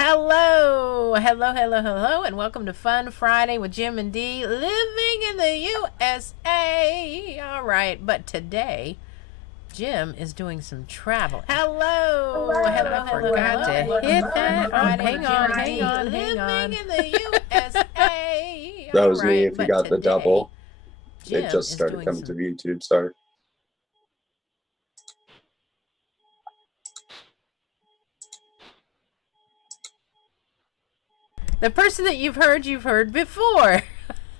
Hello, hello, hello, hello, and welcome to Fun Friday with Jim and Dee, living in the USA. All right, but today Jim is doing some traveling. Hello, hello, I hello, forgot hello, to and welcome hit to Fun that. Oh, Friday hang with Jim on, and hang Dee, on, hang living on. in the USA. That All was me. right, If you but got the today double, it Jim just is started doing coming to some. YouTube. Sorry. The person that you've heard before.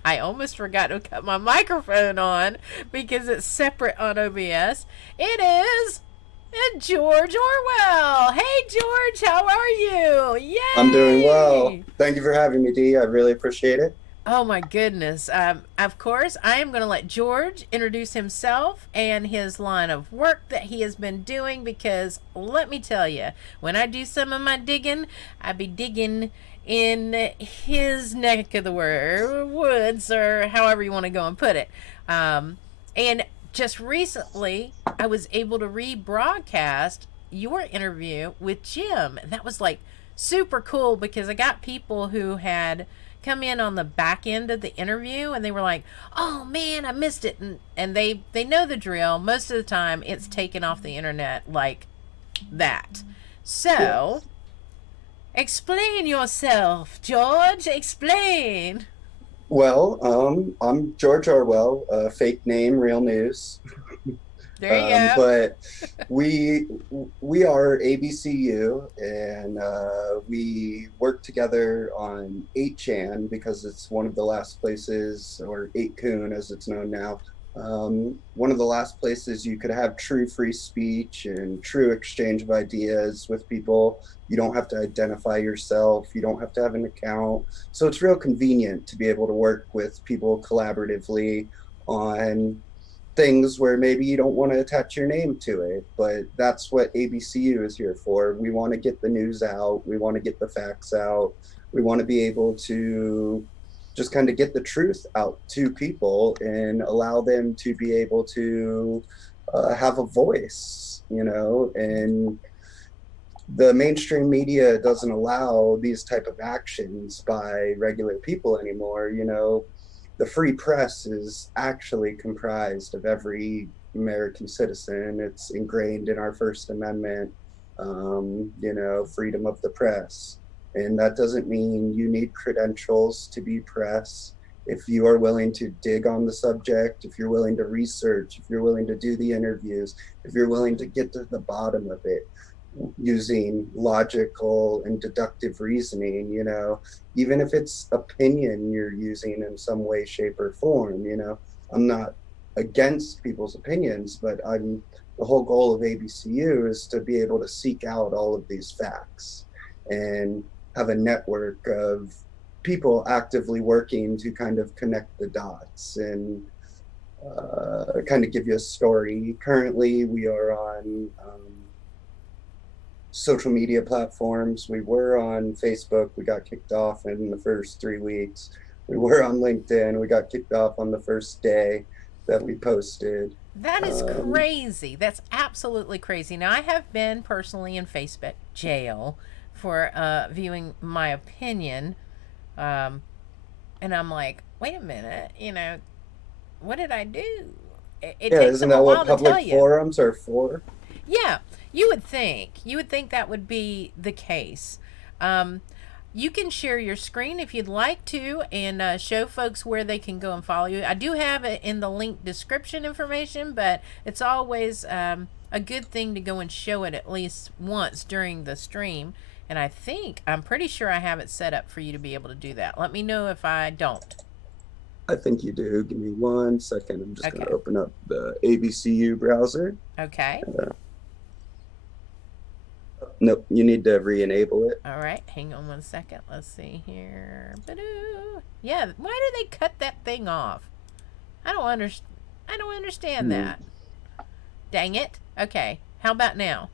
I almost forgot to cut my microphone on because it's separate on OBS. It is George Orwell. Hey, George, how are you? I'm doing well. Yay! Thank you for having me, Dee. I really appreciate it. Oh my goodness. Of course, I am going to let George introduce himself and his line of work that he has been doing because let me tell you, when I do some of my digging, I be digging in his neck of the woods or however you want to go and put it. And just recently, I was able to rebroadcast your interview with Jim. And that was like super cool because I got people who had come in on the back end of the interview and they were like, "Oh man, I missed it." And they know the drill. Most of the time it's taken off the internet like that. So, Yes. explain yourself, George. Explain. I'm George Orwell, fake name, real news. There you go. But we we are ABCU, and we work together on 8chan because it's one of the last places, or 8kun as it's known now. One of the last places you could have true free speech and true exchange of ideas with people. You don't have to identify yourself. You don't have to have an account. So it's real convenient to be able to work with people collaboratively on things where maybe you don't want to attach your name to it, but that's what ABCU is here for. We want to get the news out, we want to get the facts out, we want to be able to just kind of get the truth out to people and allow them to be able to have a voice, and the mainstream media doesn't allow these type of actions by regular people anymore. The free press is actually comprised of every American citizen. It's ingrained in our First Amendment, freedom of the press. And that doesn't mean you need credentials to be press. If you are willing to dig on the subject, if you're willing to research, if you're willing to do the interviews, if you're willing to get to the bottom of it, using logical and deductive reasoning, even if it's opinion you're using in some way, shape, or form. I'm not against people's opinions, but the whole goal of ABCU is to be able to seek out all of these facts and have a network of people actively working to kind of connect the dots and kind of give you a story. Currently, we are on social media platforms. We were on Facebook. We got kicked off in the first 3 weeks. We were on LinkedIn. We got kicked off on the first day that we posted. That is Um, crazy. That's absolutely crazy. Now, I have been personally in Facebook jail for viewing my opinion. Um, and I'm like, wait a minute, what did I do? It yeah, takes isn't them a that what while to tell public you. forums are for? Yeah, you would think. You would think that would be the case. Um, you can share your screen if you'd like to and show folks where they can go and follow you. I do have it in the link description information, but it's always a good thing to go and show it at least once during the stream. And I'm pretty sure I have it set up for you to be able to do that. Let me know if I don't. I think you do. Give me 1 second. I'm just going to Okay. open up the ABCU browser. Okay. Uh, nope, you need to re-enable it. All right, hang on 1 second. Let's see here. Ba-doo. Yeah, why do they cut that thing off? I don't understand. I don't understand Hmm. that. Dang it. Okay, how about now?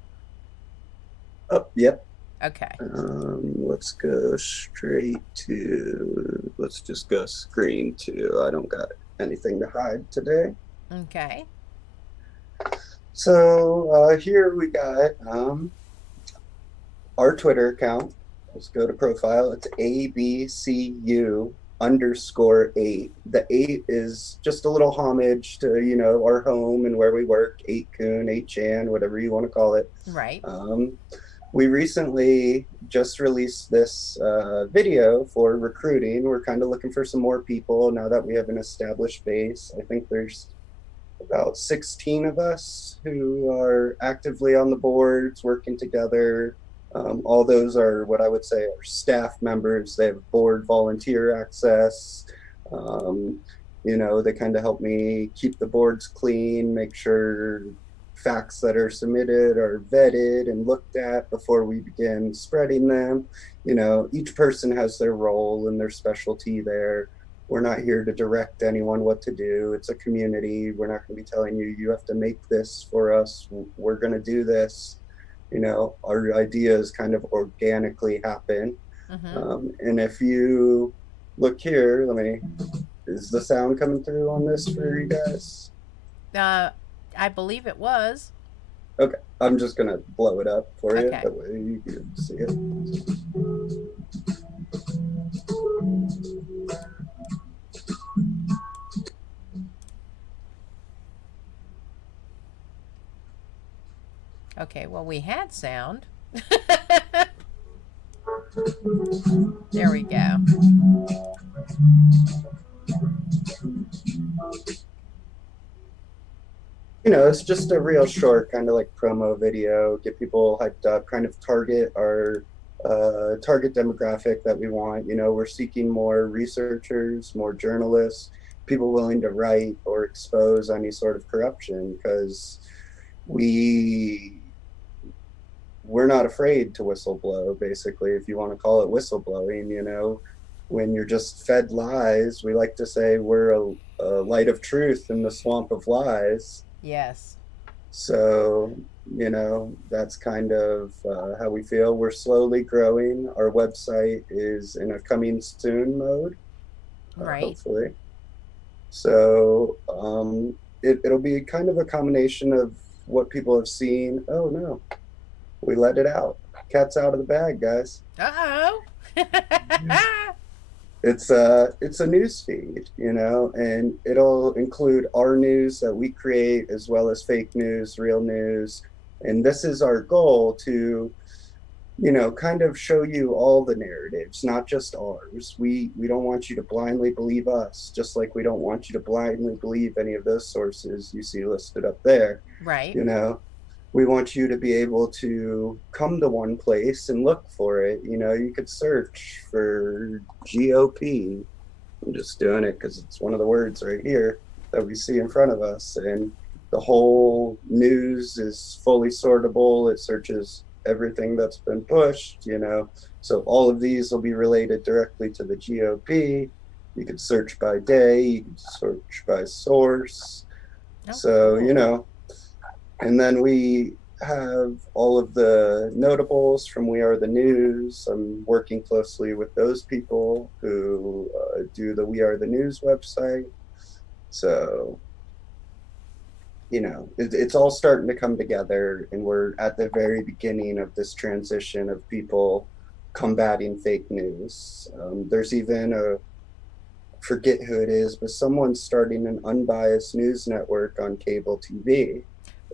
Oh, yep. Okay. Let's go straight to, let's just go screen two. I don't got anything to hide today. Okay. So here we got our Twitter account. Let's go to profile. It's ABCU_8. The 8 is just a little homage to, our home and where we work, 8 Coon, 8 Chan, whatever you want to call it. Right. Um, we recently just released this video for recruiting. We're kind of looking for some more people now that we have an established base. I think there's about 16 of us who are actively on the boards working together. All those are what I would say are staff members. They have board volunteer access. Um, they kind of help me keep the boards clean, make sure facts that are submitted are vetted and looked at before we begin spreading them. Each person has their role and their specialty there. We're not here to direct anyone what to do. It's a community. We're not going to be telling you, you have to make this for us. We're going to do this. Our ideas kind of organically happen. Mm-hmm. And if you look here, is the sound coming through on this for you guys? Uh, I believe it was. Okay, I'm just going to blow it up for you. Okay. That way you can see it. Okay, well, we had sound. There we go. It's just a real short kind of like promo video, get people hyped up, kind of target our target demographic that we want. We're seeking more researchers, more journalists, people willing to write or expose any sort of corruption, because we're not afraid to whistleblow, basically, if you want to call it whistleblowing. When you're just fed lies, we like to say we're a light of truth in the swamp of lies. Yes. So, that's kind of how we feel. We're slowly growing. Our website is in a coming soon mode, Right. hopefully. So it'll be kind of a combination of what people have seen. Oh, no, we let it out. Cat's out of the bag, guys. Uh-oh. It's a news feed, and it'll include our news that we create as well as fake news, real news. And this is our goal to, kind of show you all the narratives, not just ours. We don't want you to blindly believe us, just like we don't want you to blindly believe any of those sources you see listed up there. Right. We want you to be able to come to one place and look for it. You could search for GOP. I'm just doing it because it's one of the words right here that we see in front of us. And the whole news is fully sortable. It searches everything that's been pushed, So all of these will be related directly to the GOP. You could search by day, you could search by source. Oh, So, cool. And then we have all of the notables from We Are the News. I'm working closely with those people who do the We Are the News website. So, it's all starting to come together, and we're at the very beginning of this transition of people combating fake news. There's even forget who it is, but someone's starting an unbiased news network on cable TV.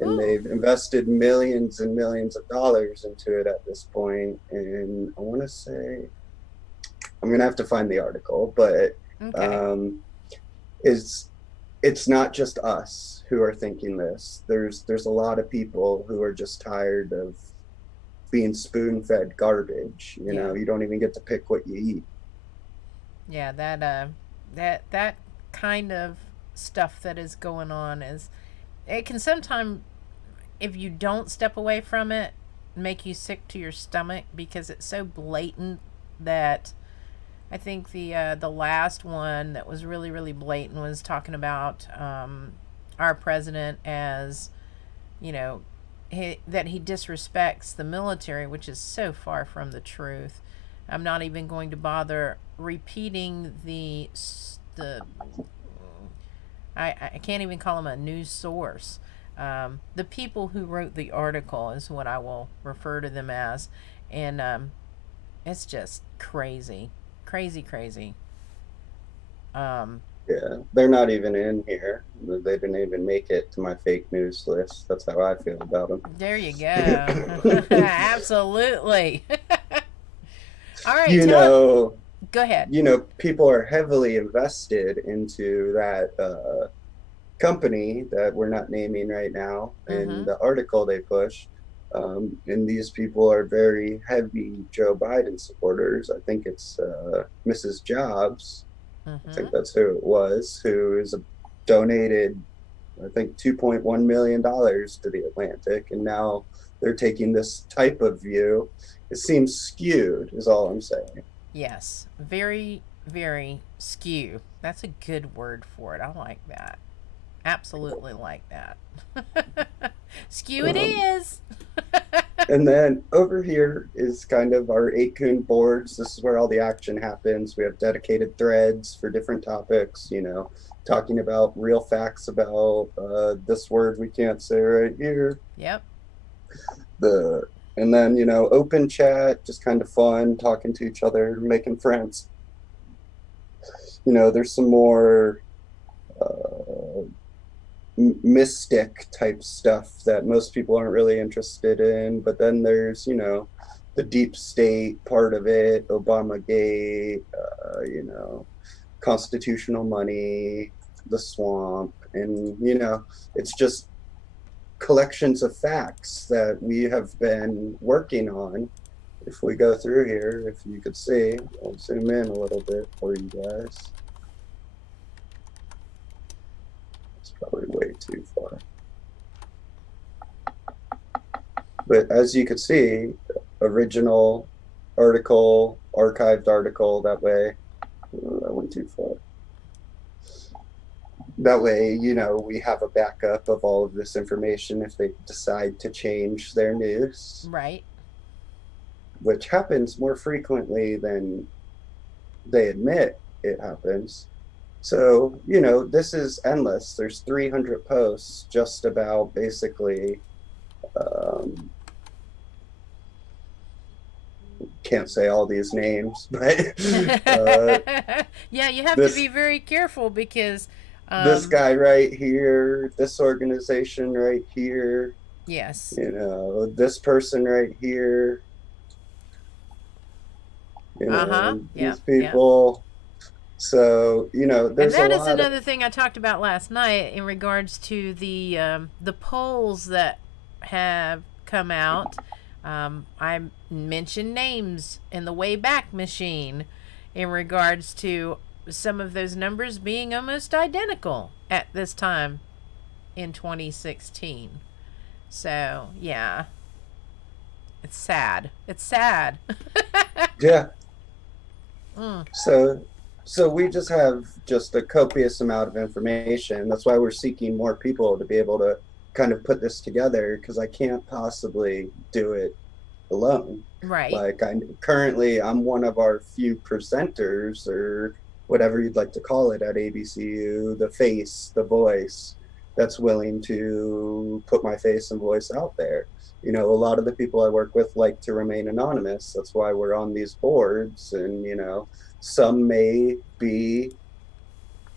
And they've invested millions and millions of dollars into it at this point. And I want to say, I'm going to have to find the article, but Okay. it's not just us who are thinking this. There's a lot of people who are just tired of being spoon-fed garbage. Yeah. You don't even get to pick what you eat. Yeah, that kind of stuff that is going on is, it can sometimes, if you don't step away from it, make you sick to your stomach because it's so blatant that I think the last one that was really really blatant was talking about our president as, you know, that he disrespects the military, which is so far from the truth. I'm not even going to bother repeating the I can't even call him a news source. The people who wrote the article is what I will refer to them as, and It's just crazy, crazy, crazy. Um, Yeah, they're not even in here. They didn't even make it to my fake news list. That's how I feel about there you go. them. Absolutely. All right, You tell it. know, Go ahead. people are heavily invested into that company that we're not naming right now in Mm-hmm. the article they push. And these people are very heavy Joe Biden supporters. I think it's Mrs. Jobs. I Mm-hmm. think that's who it was, who is donated, I think, $2.1 million to the Atlantic. And now they're taking this type of view. It seems skewed, is all I'm saying. Yes. Very, very skew. That's a good word for it. I like that. Absolutely like that. Skew it Um, is. And then over here is kind of our 8kun boards. This is where all the action happens. We have dedicated threads for different topics, talking about real facts about this word we can't say right here. Yep. The and then, open chat, just kind of fun, talking to each other, making friends. There's some more uh, mystic type stuff that most people aren't really interested in. But then there's, the deep state part of it, Obama Gate, constitutional money, the swamp. And, it's just collections of facts that we have been working on. If we go through here, if you could see, I'll zoom in a little bit for you guys. It's probably way too far. But as you could see, original article, archived article, that way, that went too far. That way, we have a backup of all of this information if they decide to change their news, Right. which happens more frequently than they admit it happens. So, this is endless. There's 300 posts just about basically um, can't say all these names, but Yeah, you have to this be very careful because, this um, guy right here, this organization right here, yes. this person right here, Uh huh. Yep. these Yep. people. So, And there's a that is lot of another thing I talked about last night in regards to the polls that have come out. I mentioned names in the Wayback Machine in regards to some of those numbers being almost identical at this time in 2016. So yeah, it's sad. It's sad. yeah. Mm, So we just a copious amount of information. That's why we're seeking more people to be able to kind of put this together, because I can't possibly do it alone. right. Like I'm one of our few presenters, or whatever you'd like to call it, at ABCU, the face, the voice that's willing to put my face and voice out there. A lot of the people I work with like to remain anonymous. That's why we're on these boards. And, some may be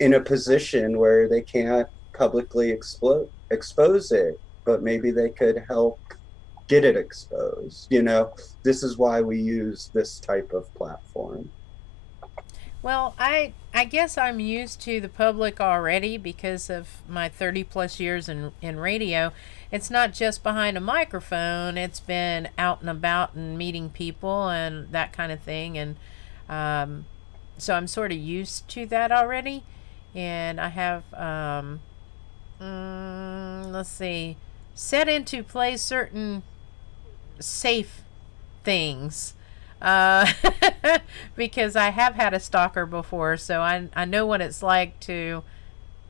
in a position where they can't publicly expose it, but maybe they could help get it exposed. This is why we use this type of platform. Well, I guess I'm used to the public already because of my 30 plus years in radio. It's not just behind a microphone, it's been out and about and meeting people and that kind of thing. And um, so I'm sort of used to that already. And I have, let's see, set into place certain safe things uh, because I have had a stalker before, so I know what it's like to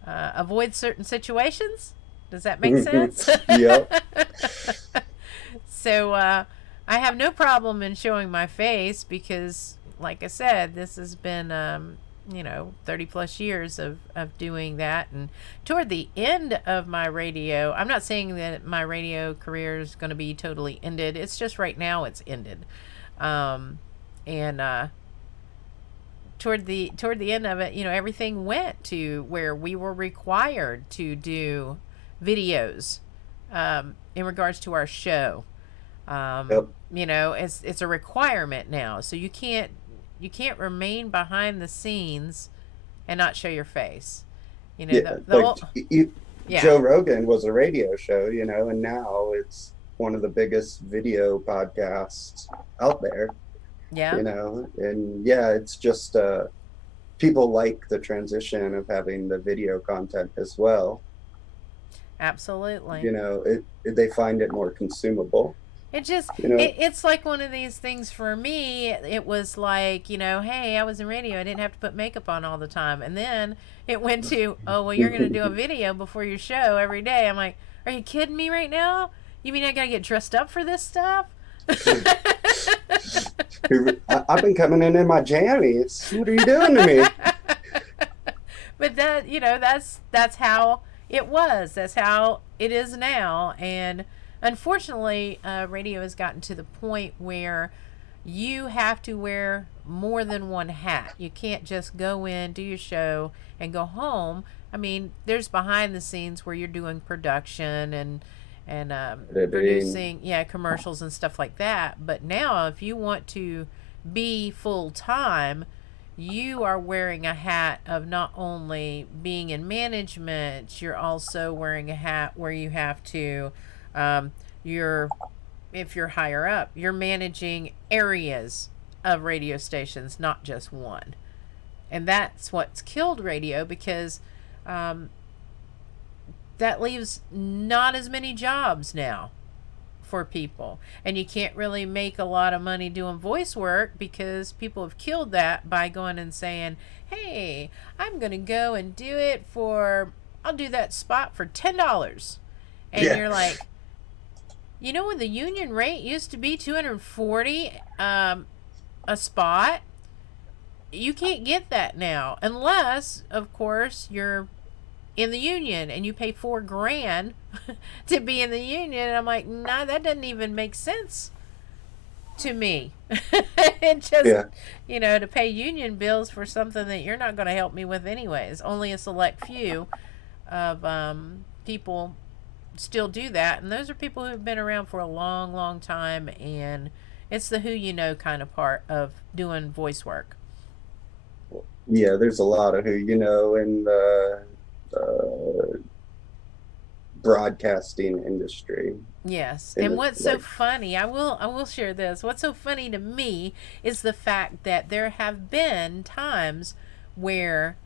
avoid certain situations. Does that make sense? Yep. So I have no problem in showing my face because, like I said, this has been 30 plus years of doing that. And toward the end of my radio, I'm not saying that my radio career is going to be totally ended. It's just right now it's ended. Um, And toward the end of it, you know, everything went to where we were required to do videos in regards to our show. Yep. You know, it's a requirement now, so you can't remain behind the scenes and not show your face. You know, Yeah, the like whole yeah, Joe Rogan was a radio show, you know, and now it's one of the biggest video podcasts out there, yeah, you know, and yeah, it's just people like the transition of having the video content as well. absolutely. You know, they find it more consumable, It just you know. it's like one of these things for me. It was like, you know, hey, I was in radio. I didn't have to put makeup on all the time. And then it went to, oh, well, you're going to do a video before your show every day. I'm like, are you kidding me right now? You mean I got to get dressed up for this stuff? I've been coming in my jammies. What are you doing to me? But that, you know, that's how it was. That's how it is now. And unfortunately, radio has gotten to the point where you have to wear more than one hat. You can't just go in, do your show, and go home. I mean, there's behind the scenes where you're doing production and Editing. producing, yeah, commercials and stuff like that. But now, if you want to be full time, you are wearing a hat of not only being in management, you're also wearing a hat where you have to, you're, if you're higher up, you're managing areas of radio stations, not just one. And that's what's killed radio because um, that leaves not as many jobs now for people. And you can't really make a lot of money doing voice work because people have killed that by going and saying, hey, I'm going to go and do it for, I'll do that spot for $10. And Yeah. you're like, you know, when the union rate used to be 240 a spot, you can't get that now unless, of course, you're in the union and you pay $4,000 to be in the union. And I'm like, nah, that doesn't even make sense to me. It just, Yeah. you know, to pay union bills for something that you're not going to help me with anyways. Only a select few of people still do that, and those are people who've been around for a long, long time, and it's the who you know kind of part of doing voice work. Yeah, there's a lot of who you know in the broadcasting industry. Yes, In and the, what's so like, funny, I will share this. What's so funny to me is the fact that there have been times where,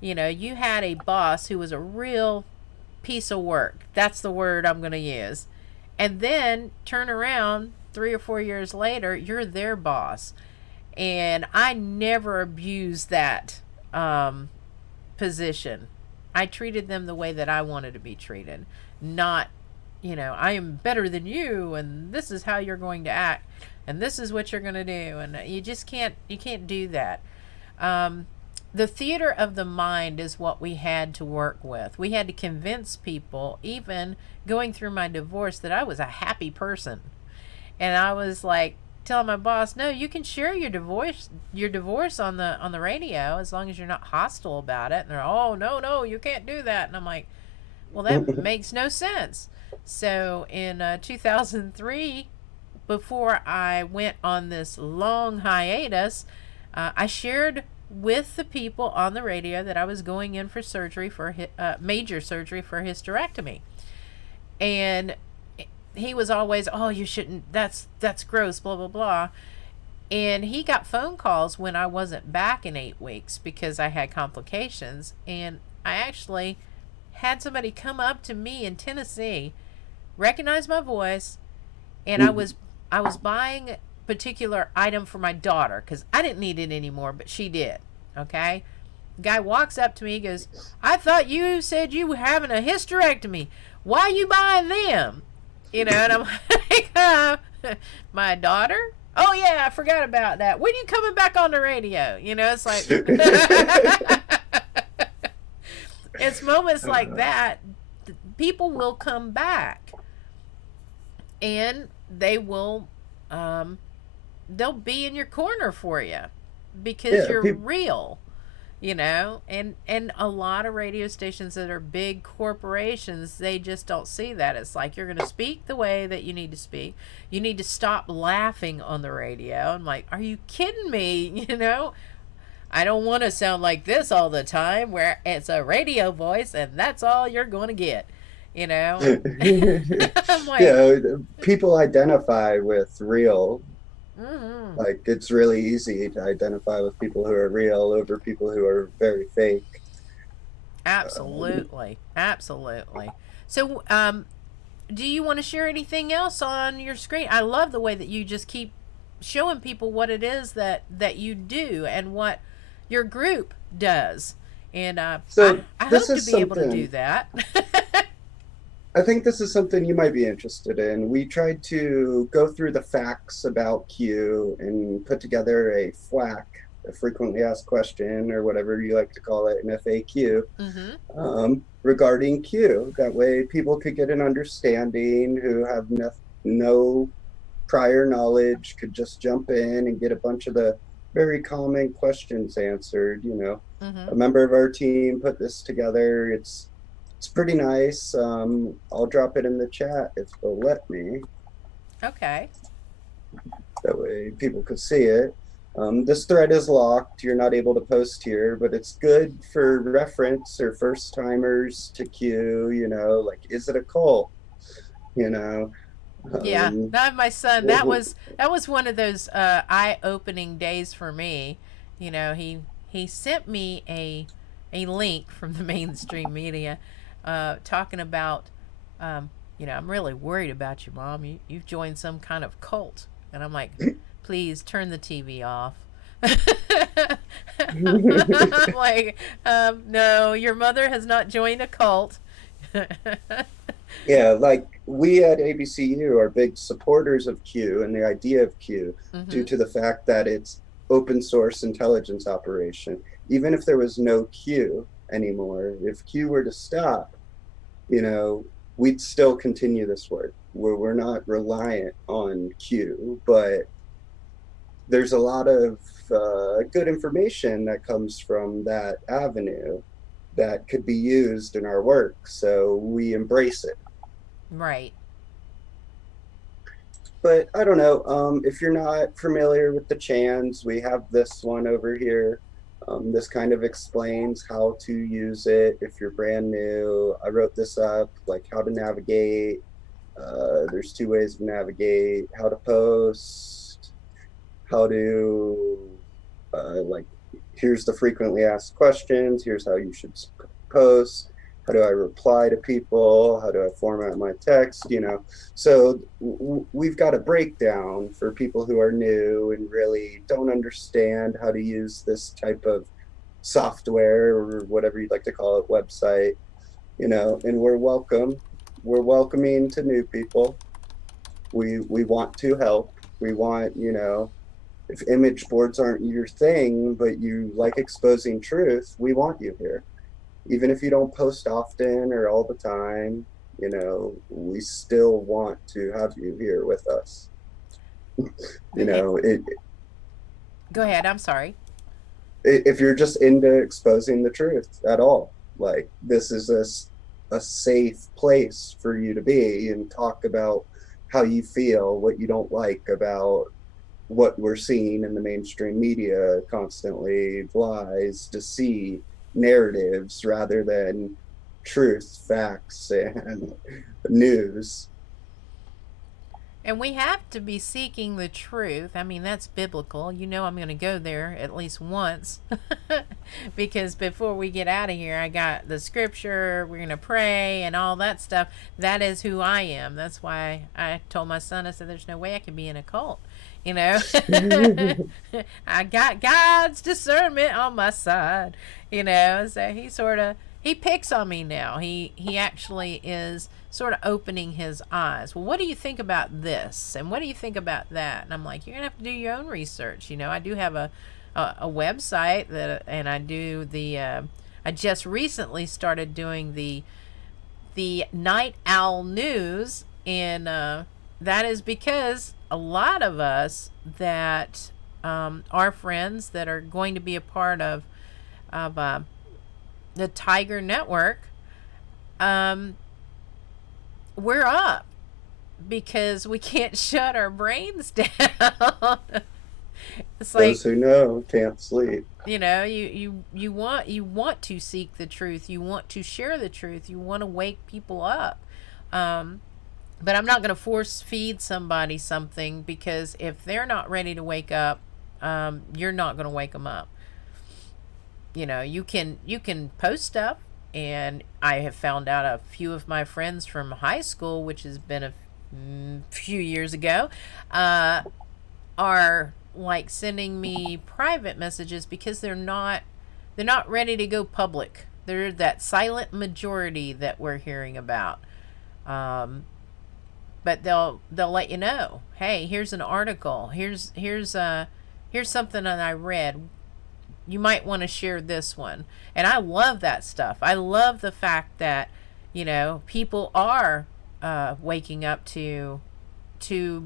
you know, you had a boss who was a real piece of work. That's the word I'm going to use. And then turn around 3 or 4 years later, you're their boss. And I never abused that position. I treated them the way that I wanted to be treated, not, you know, I am better than you and this is how you're going to act and this is what you're going to do, and you can't do that. The theater of the mind is what we had to work with. We had to convince people, even going through my divorce, that I was a happy person. And I was like telling my boss, no, you can share your divorce on the radio as long as you're not hostile about it. And they're, oh, no, you can't do that. And I'm like, well, that makes no sense. So in 2003, before I went on this long hiatus, I shared with the people on the radio that I was going in for surgery for major surgery for hysterectomy. And he was always, oh, you shouldn't, that's gross, blah blah blah. And he got phone calls when I wasn't back in 8 weeks because I had complications. And I actually had somebody come up to me in Tennessee, recognize my voice, and I was buying a particular item for my daughter because I didn't need it anymore, but she did. Okay, guy walks up to me, he goes, I thought you said you were having a hysterectomy. Why you buying them? You know, and I'm like, my daughter? Oh yeah, I forgot about that. When are you coming back on the radio? You know, it's like it's moments like that. People will come back and they will they'll be in your corner for you because Yeah, you're people. real, and a lot of radio stations that are big corporations, they just don't see that. It's like, you're going to speak the way that you need to speak. You need to stop laughing on the radio. I'm like, are you kidding me? I don't want to sound like this all the time where it's a radio voice and that's all you're going to get, and I'm like, Yeah, people identify with real. mm-hmm. Like it's really easy to identify with people who are real over people who are very fake. Um, Absolutely, absolutely. So, do you want to share anything else on your screen? I love the way that you just keep showing people what it is that you do and what your group does, and so I this hope to is be able to do something that. I think this is something you might be interested in. We tried to go through the facts about Q and put together a FAQ, a frequently asked question, or whatever you like to call it, an FAQ, Mm-hmm. regarding Q. That way, people could get an understanding who have no prior knowledge, could just jump in and get a bunch of the very common questions answered. Mm-hmm. A member of our team put this together. It's pretty nice. I'll drop it in the chat if they'll let me. Okay. That way people could see it. This thread is locked. You're not able to post here, but it's good for reference or first timers to Q. Like, is it a cult? You know, Yeah, um, not my son. That w- was one of those eye-opening days for me. He sent me a link from the mainstream media, talking about, I'm really worried about you, Mom. You've joined some kind of cult, and I'm like, please turn the TV off. I'm like, no, your mother has not joined a cult. yeah, like we at ABCU are big supporters of Q and the idea of Q due Mm-hmm. to the fact that it's open source intelligence operation. Even if there was no Q anymore, if Q were to stop, you know, we'd still continue this work. We're not reliant on Q, but there's a lot of good information that comes from that avenue that could be used in our work. So we embrace it. Right. But I don't know. If you're not familiar with the Chans, we have this one over here. This kind of explains how to use it if you're brand new. I wrote this up, like how to navigate. There's two ways to navigate: how to post, how to like. Here's the frequently asked questions. Here's how you should post. How do I reply to people? How do I format my text? So we've got a breakdown for people who are new and really don't understand how to use this type of software or whatever you'd like to call it, website. And we're welcoming to new people. We want to help. We want, if image boards aren't your thing, but you like exposing truth, we want you here. Even if you don't post often or all the time, we still want to have you here with us. you Okay. know, it, Go ahead. I'm sorry. if you're just into exposing the truth at all, like this is a safe place for you to be and talk about how you feel, what you don't like about what we're seeing in the mainstream media constantly, lies, deceit, narratives rather than truth, facts, and news. And we have to be seeking the truth. I mean, that's biblical. I'm going to go there at least once. Because before we get out of here, I got the scripture, we're going to pray and all that stuff. That is who I am. That's why I told my son, I said, there's no way I can be in a cult. You know, I got God's discernment on my side. So he picks on me now. He actually is sort of opening his eyes. Well, what do you think about this? And what do you think about that? And I'm like, you're gonna have to do your own research. I do have a website and I do I just recently started doing the Night Owl News, and that is because a lot of us that our friends that are going to be a part of the Tiger Network, um, we're up because we can't shut our brains down. It's like, Those who know can't sleep. you know, you want to seek the truth, you want to share the truth, you want to wake people up. um, but I'm not going to force feed somebody something, because if they're not ready to wake up, you're not going to wake them up. You know, you can post stuff, and I have found out a few of my friends from high school, which has been a few years ago, uh, are like sending me private messages because they're not ready to go public. They're that silent majority that we're hearing about. Um, but they'll let you know, hey, here's an article, here's something that I read, you might want to share this one. And I love that stuff. I love the fact that, people are waking up to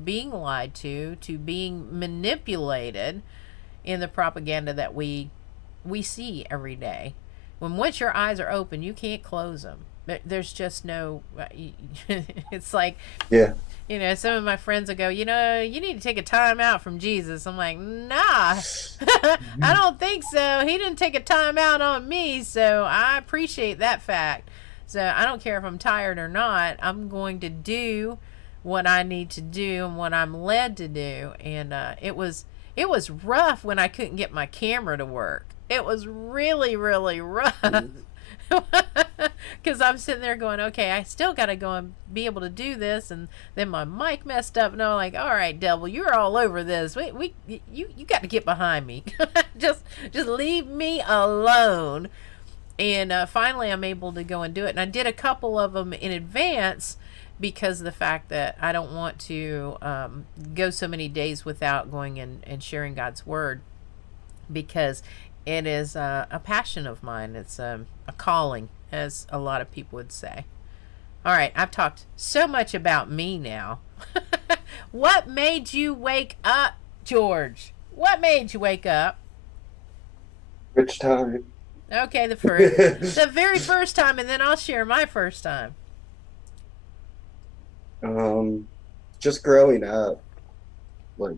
being lied to being manipulated in the propaganda that we see every day. When once your eyes are open, you can't close them. There's just no. It's like, Yeah. some of my friends will go, you need to take a time out from Jesus. I'm like, nah, I don't think so. He didn't take a time out on me, so I appreciate that fact. So I don't care if I'm tired or not. I'm going to do what I need to do and what I'm led to do. And it was rough when I couldn't get my camera to work. It was really, really rough. Because I'm sitting there going, okay, I still got to go and be able to do this, and then my mic messed up, and I'm like, all right, devil, you're all over this. You got to get behind me. just leave me alone. And finally, I'm able to go and do it, and I did a couple of them in advance because of the fact that I don't want to go so many days without going and sharing God's word, because it is a passion of mine. It's a calling, as a lot of people would say. All right, I've talked so much about me now. What made you wake up, George? What made you wake up? Which time? Okay, the very first time, and then I'll share my first time. um, just growing up, like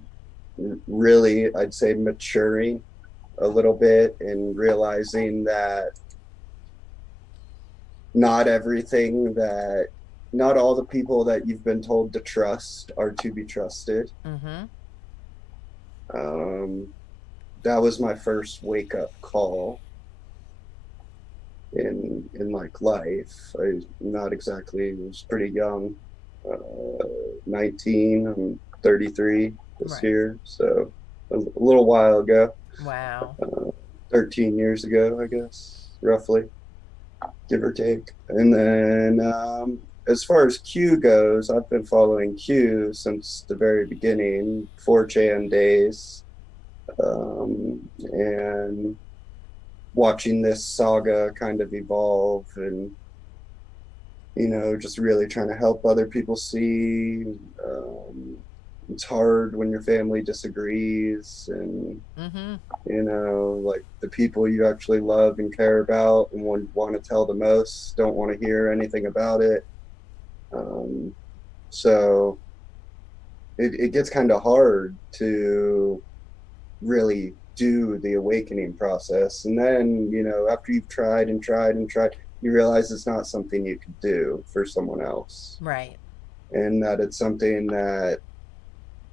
really, I'd say maturing a little bit and realizing that not everything that not all the people that you've been told to trust are to be trusted. Mm-hmm. Um, that was my first wake up call in like life. I not exactly was pretty young, 19. I'm 33 this Right. year, so a little while ago, Wow. 13 years ago, I guess, roughly, give or take. And then as far as Q goes, I've been following Q since the very beginning, 4chan days, and watching this saga kind of evolve, and just really trying to help other people see. It's hard when your family disagrees, and Mm-hmm. like the people you actually love and care about and want to tell the most don't want to hear anything about it. Um, so it gets kind of hard to really do the awakening process. And then, after you've tried and tried and tried, you realize it's not something you could do for someone else, Right. and that it's something that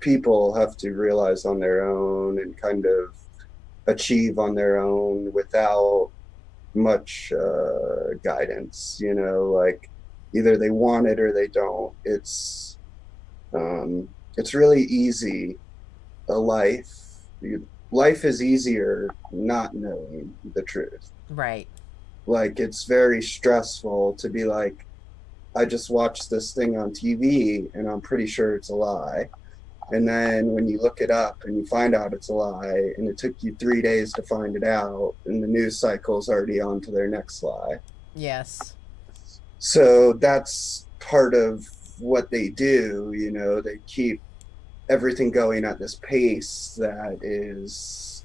people have to realize on their own and kind of achieve on their own without much guidance. Like either they want it or they don't. It's really easy. A life life is easier not knowing the truth. Right. Like it's very stressful to be like, I just watched this thing on TV and I'm pretty sure it's a lie. And then when you look it up and you find out it's a lie, and it took you 3 days to find it out, and the news cycle's already on to their next lie. Yes. So that's part of what they do. They keep everything going at this pace that is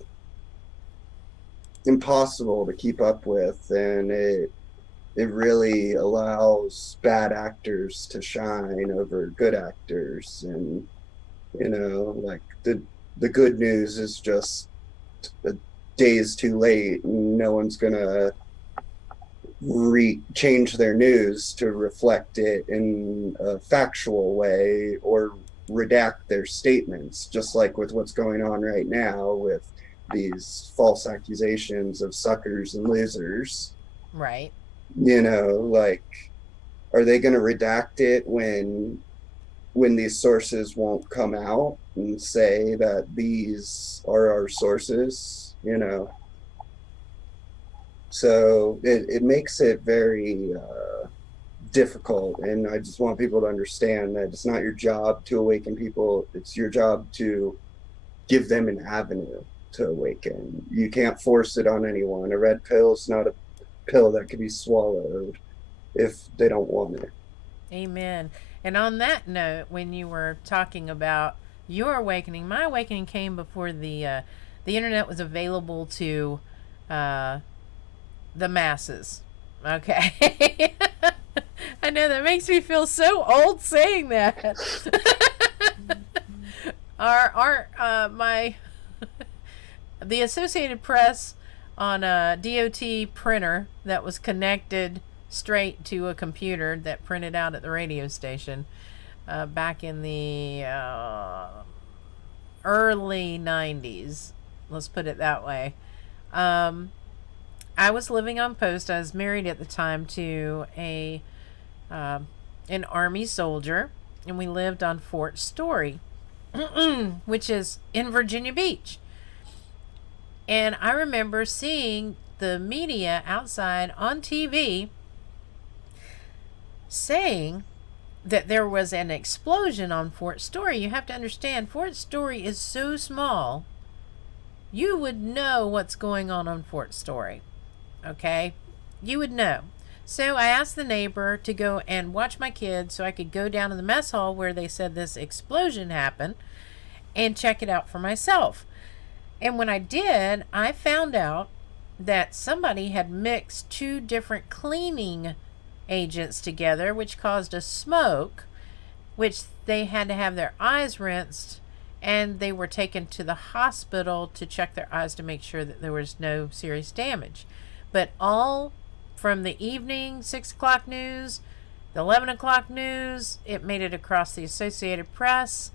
impossible to keep up with, and it really allows bad actors to shine over good actors. And like the good news is just a days too late, and no one's gonna change their news to reflect it in a factual way or redact their statements, just like with what's going on right now with these false accusations of suckers and losers. Right. Like, are they going to redact it when these sources won't come out and say that these are our sources? So it makes it very difficult. And I just want people to understand that it's not your job to awaken people. It's your job to give them an avenue to awaken. You can't force it on anyone. A red pill is not a pill that can be swallowed if they don't want it. Amen. And on that note, when you were talking about your awakening, my awakening came before the internet was available to uh, the masses. Okay. I know that makes me feel so old saying that. My the Associated Press on a DOT printer that was connected straight to a computer that printed out at the radio station back in the early 90s. Let's put it that way. I was living on post. I was married at the time to an Army soldier, and we lived on Fort Story, which is in Virginia Beach. And I remember seeing the media outside on TV saying that there was an explosion on Fort Story. You have to understand, Fort Story is so small, you would know what's going on Fort Story. Okay? You would know. So I asked the neighbor to go and watch my kids so I could go down to the mess hall where they said this explosion happened and check it out for myself. And when I did, I found out that somebody had mixed two different cleaning agents together, which caused a smoke, which they had to have their eyes rinsed, and they were taken to the hospital to check their eyes to make sure that there was no serious damage. But all from the evening 6 o'clock news, the 11 o'clock news, it made it across the Associated Press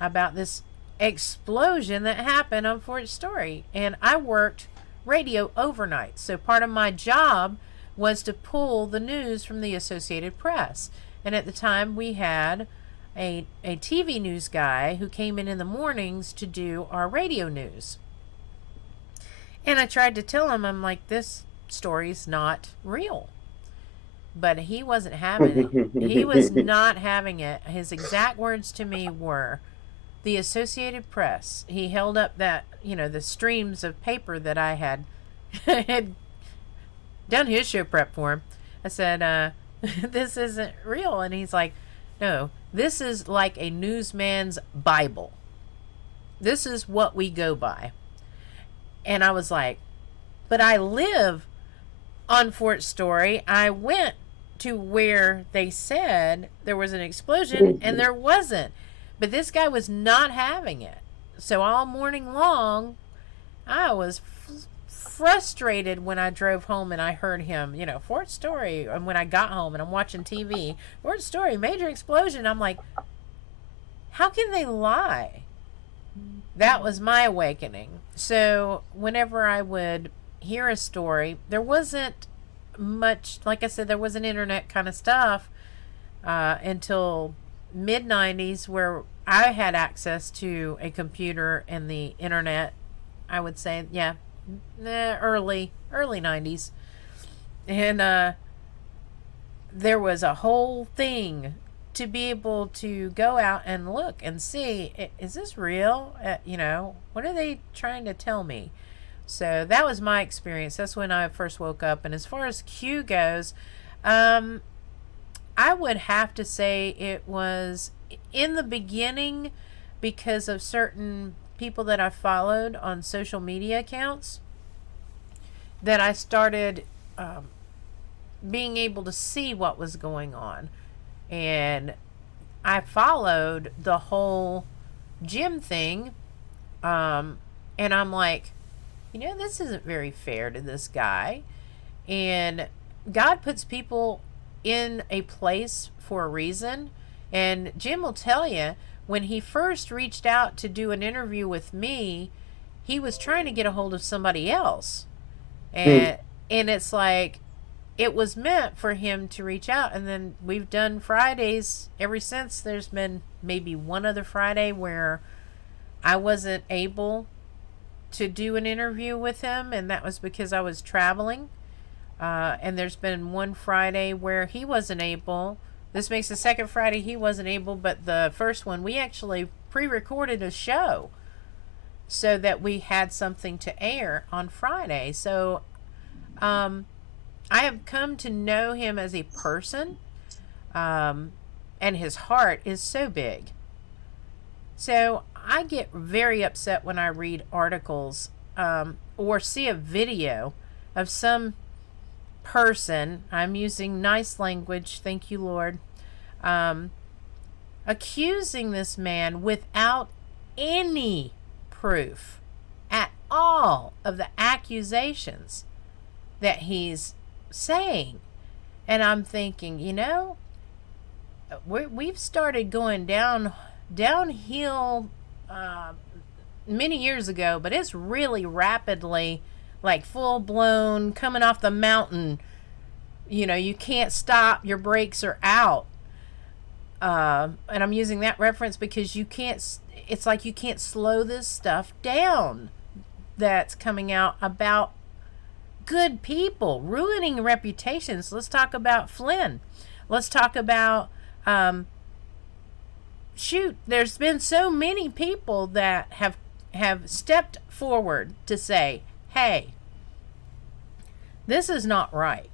about this explosion that happened on Fort Story. And I worked radio overnight, so part of my job was to pull the news from the Associated Press. And at the time we had a TV news guy who came in the mornings to do our radio news. And I tried to tell him, I'm like, this story's not real. But he wasn't having it. He was not having it. His exact words to me were, the Associated Press. He held up that, the streams of paper that I had had done his show prep for him. I said, this isn't real. And he's like, no, this is like a newsman's Bible. This is what we go by. And I was like, but I live on Fort Story. I went to where they said there was an explosion, and there wasn't. But this guy was not having it. So all morning long, I was frustrated when I drove home and I heard him, Fort Story. And when I got home and I'm watching TV, Fort Story, major explosion. I'm like, how can they lie? That was my awakening. So whenever I would hear a story, there wasn't much, like I said, there wasn't internet kind of stuff until mid 90s, where I had access to a computer and the internet. I would say, early 90s. And there was a whole thing to be able to go out and look and see, is this real? What are they trying to tell me? So that was my experience. That's when I first woke up. And as far as Q goes, I would have to say it was in the beginning. because of certain people that I followed on social media accounts that I started being able to see what was going on. And I followed the whole Jim thing. And I'm like, this isn't very fair to this guy. And God puts people in a place for a reason. And Jim will tell you, when he first reached out to do an interview with me, he was trying to get a hold of somebody else. Hmm. And it's like, it was meant for him to reach out. And then we've done Fridays ever since. There's been maybe one other Friday where I wasn't able to do an interview with him, and that was because I was traveling. And there's been one Friday where he wasn't able. This makes the second Friday he wasn't able, but the first one we actually pre-recorded a show so that we had something to air on Friday. So I have come to know him as a person, and his heart is so big. So I get very upset when I read articles or see a video of some person, I'm using nice language, thank you, Lord, accusing this man without any proof at all of the accusations that he's saying. And I'm thinking, we've started going downhill many years ago, but it's really rapidly, like full blown coming off the mountain. You can't stop, your brakes are out. And I'm using that reference because it's like you can't slow this stuff down that's coming out about good people ruining reputations. Let's talk about Flynn. Let's talk about there's been so many people that have stepped forward to say, hey, this is not right.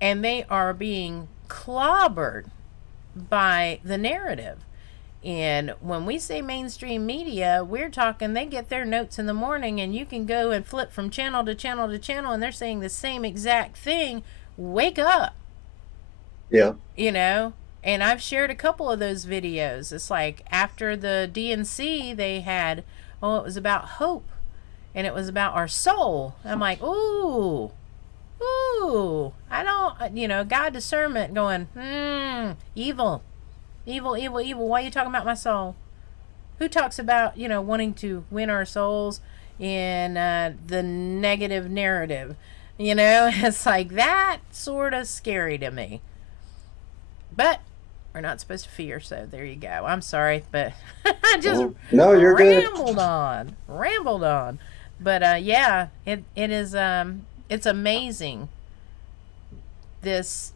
And they are being clobbered by the narrative. And when we say mainstream media, we're talking they get their notes in the morning and you can go and flip from channel to channel to channel and they're saying the same exact thing. Wake up. Yeah. And I've shared a couple of those videos. It's like after the DNC, they had, it was about hope and it was about our soul. I'm like, ooh, I don't, God discernment going, evil. Why are you talking about my soul? Who talks about, wanting to win our souls in the negative narrative? It's like that sort of scary to me. But we're not supposed to fear, so there you go. I'm sorry, but I just no, you're rambled on. But yeah, it is it's amazing, this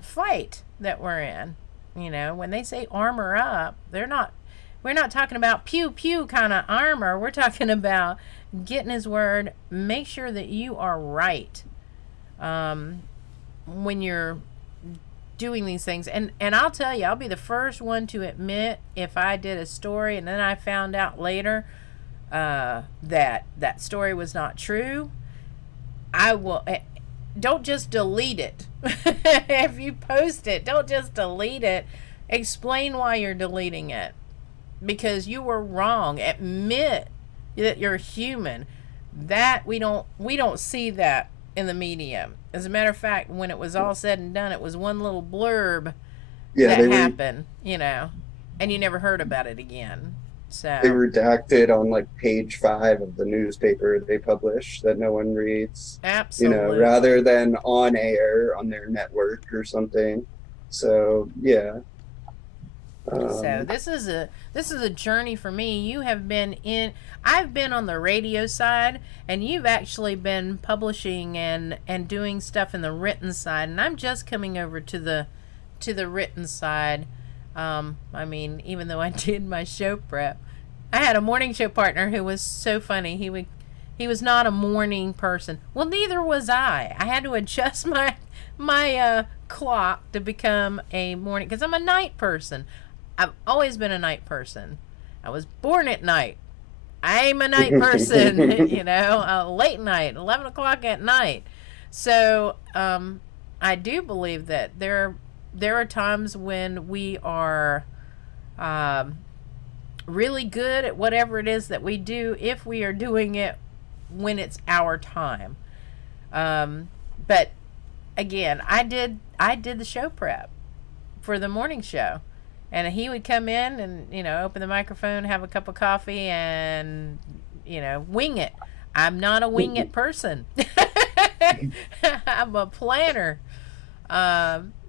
fight that we're in. When they say armor up, we're not talking about pew pew kind of armor. We're talking about getting his word. Make sure that you are right when you're doing these things. And I'll tell you, I'll be the first one to admit if I did a story and then I found out later that story was not true. I will. Don't just delete it. If you post it, don't just delete it. Explain why you're deleting it, because you were wrong. Admit that you're human. That we don't see that in the media. As a matter of fact, when it was all said and done, it was one little blurb that happened, and you never heard about it again. So they redacted on like page 5 of the newspaper they publish that no one reads. Absolutely. Rather than on air on their network or something. So yeah. So this is a journey for me. You have been I've been on the radio side, and you've actually been publishing and doing stuff in the written side, and I'm just coming over to the written side. Even though I did my show prep, I had a morning show partner who was so funny. He was not a morning person. Well, neither was I. I had to adjust my clock to become a morning, because I'm a night person. I've always been a night person. I was born at night. I'm a night person, you know, late night, 11 o'clock at night. So I do believe that there are times when we are really good at whatever it is that we do if we are doing it when it's our time. But again, I did the show prep for the morning show. And he would come in and, you know, open the microphone, have a cup of coffee, and, you know, wing it. I'm not a wing it person. I'm a planner.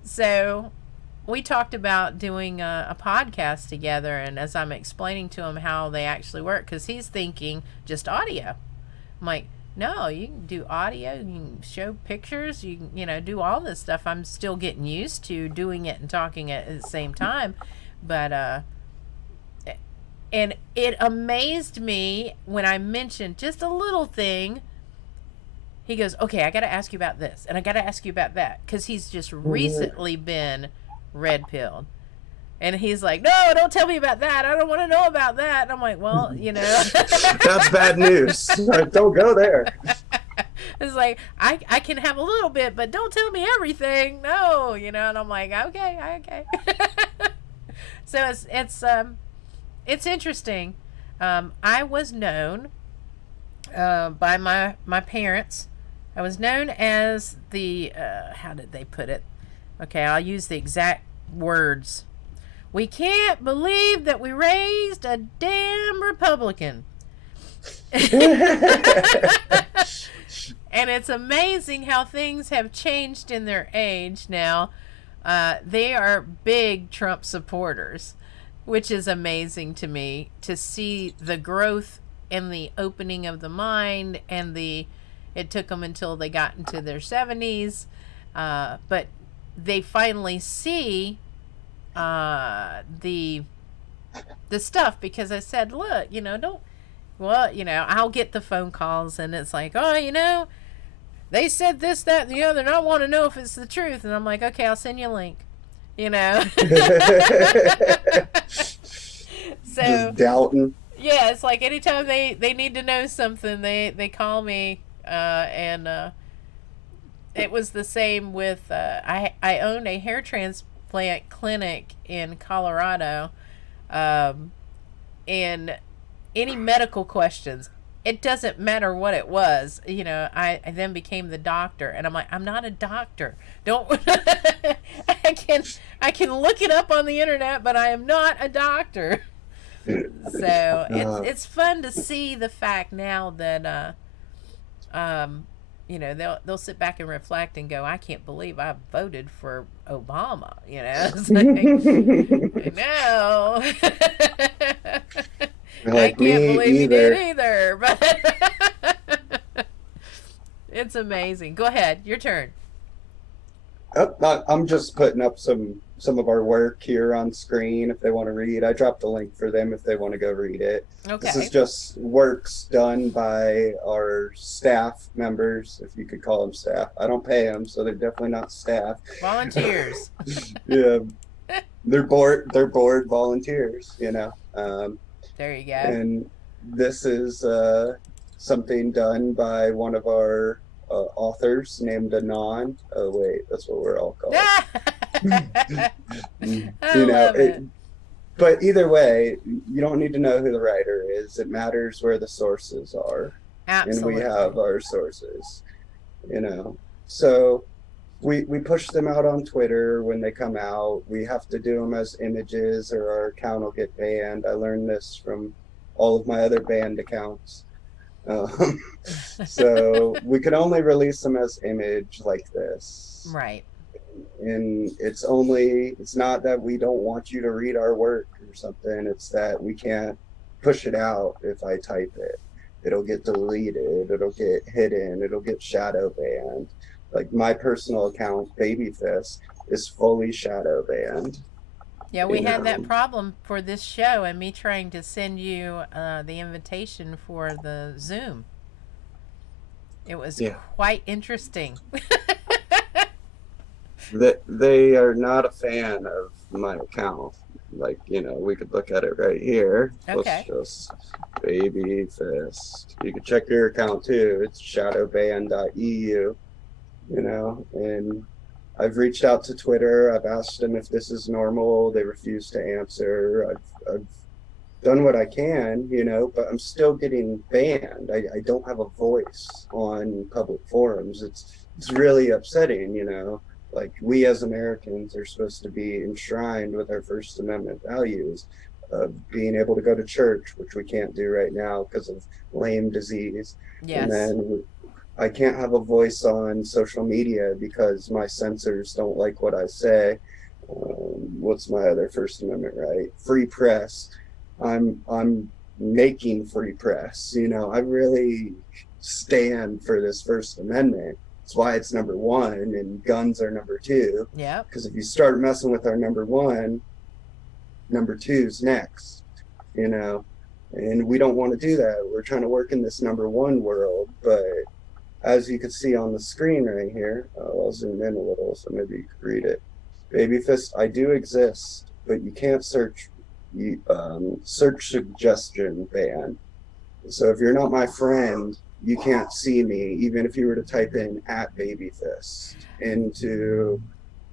So we talked about doing a podcast together, and as I'm explaining to him how they actually work, because he's thinking just audio. I'm like, no, you can do audio, you can show pictures, you can, you know, do all this stuff. I'm still getting used to doing it and talking at the same time. But and it amazed me when I mentioned just a little thing. He goes, okay, I got to ask you about this, and I got to ask you about that, because he's just recently been red pilled. And he's like, no, don't tell me about that. I don't want to know about that. And I'm like, well, you know. That's bad news. Don't go there. It's like, I can have a little bit, but don't tell me everything. No, you know. And I'm like, okay. So it's interesting. I was known by my parents. I was known as the, how did they put it? Okay, I'll use the exact words. We can't believe that we raised a damn Republican. And it's amazing how things have changed in their age now. They are big Trump supporters, which is amazing to me to see the growth and the opening of the mind, and it took them until they got into their 70s, but they finally see the stuff, because I said, look, you know, I'll get the phone calls, and it's like, oh, you know, they said this, that, and the other, and I want to know if it's the truth. And I'm like, okay, I'll send you a link, you know. So just doubting. Yeah, it's like anytime they need to know something, they call me, and it was the same with I owned a hair transplant clinic in Colorado, and any medical questions, it doesn't matter what it was, you know, I then became the doctor, and I'm like, I'm not a doctor. Don't I can look it up on the internet, but I am not a doctor. So it's fun to see the fact now that you know, they'll sit back and reflect and go, I can't believe I voted for Obama, you know. It's like, I know. Like, I can't believe either. you did either, but it's amazing. Go ahead, your turn. I'm just putting up some of our work here on screen if they want to read. I dropped a link for them if they want to go read it. Okay. This is just works done by our staff members, if you could call them staff. I don't pay them, so they're definitely not staff. Volunteers. Yeah, they're bored volunteers, you know. There you go. And this is something done by one of our authors named Anon. Oh wait, that's what we're all called. You know, but either way, you don't need to know who the writer is. It matters where the sources are. Absolutely. And we have our sources, you know. So we push them out on Twitter when they come out. We have to do them as images or our account will get banned. I learned this from all of my other banned accounts. So we could only release them as image like this. Right. And it's not that we don't want you to read our work or something. It's that we can't push it out. If I type it, it'll get deleted. It'll get hidden. It'll get shadow banned. Like my personal account, Babyfist, is fully shadow banned. Yeah, we had that problem for this show, and me trying to send you the invitation for the Zoom. It was quite interesting. That they are not a fan of my account. Like, we could look at it right here. Let's Okay. just baby fist. You can check your account too. It's shadowban.eu, and I've reached out to Twitter. I've asked them if this is normal. They refuse to answer. I've done what I can, but I'm still getting banned. I don't have a voice on public forums. It's really upsetting, Like, we as Americans are supposed to be enshrined with our First Amendment values of being able to go to church, which we can't do right now because of Lyme disease. And Yes. then I can't have a voice on social media because my censors don't like what I say. What's my other First Amendment right? Free press. I'm making free press. I really stand for this First Amendment. That's why it's number one, and guns are number two. Yep. Because if you start messing with our number one, number two's next. And we don't want to do that. We're trying to work in this number one world, but as you can see on the screen right here, I'll zoom in a little so maybe you could read it. Babyfist, I do exist, but you can't search search suggestion ban. So if you're not my friend, you can't see me, even if you were to type in @babyfist into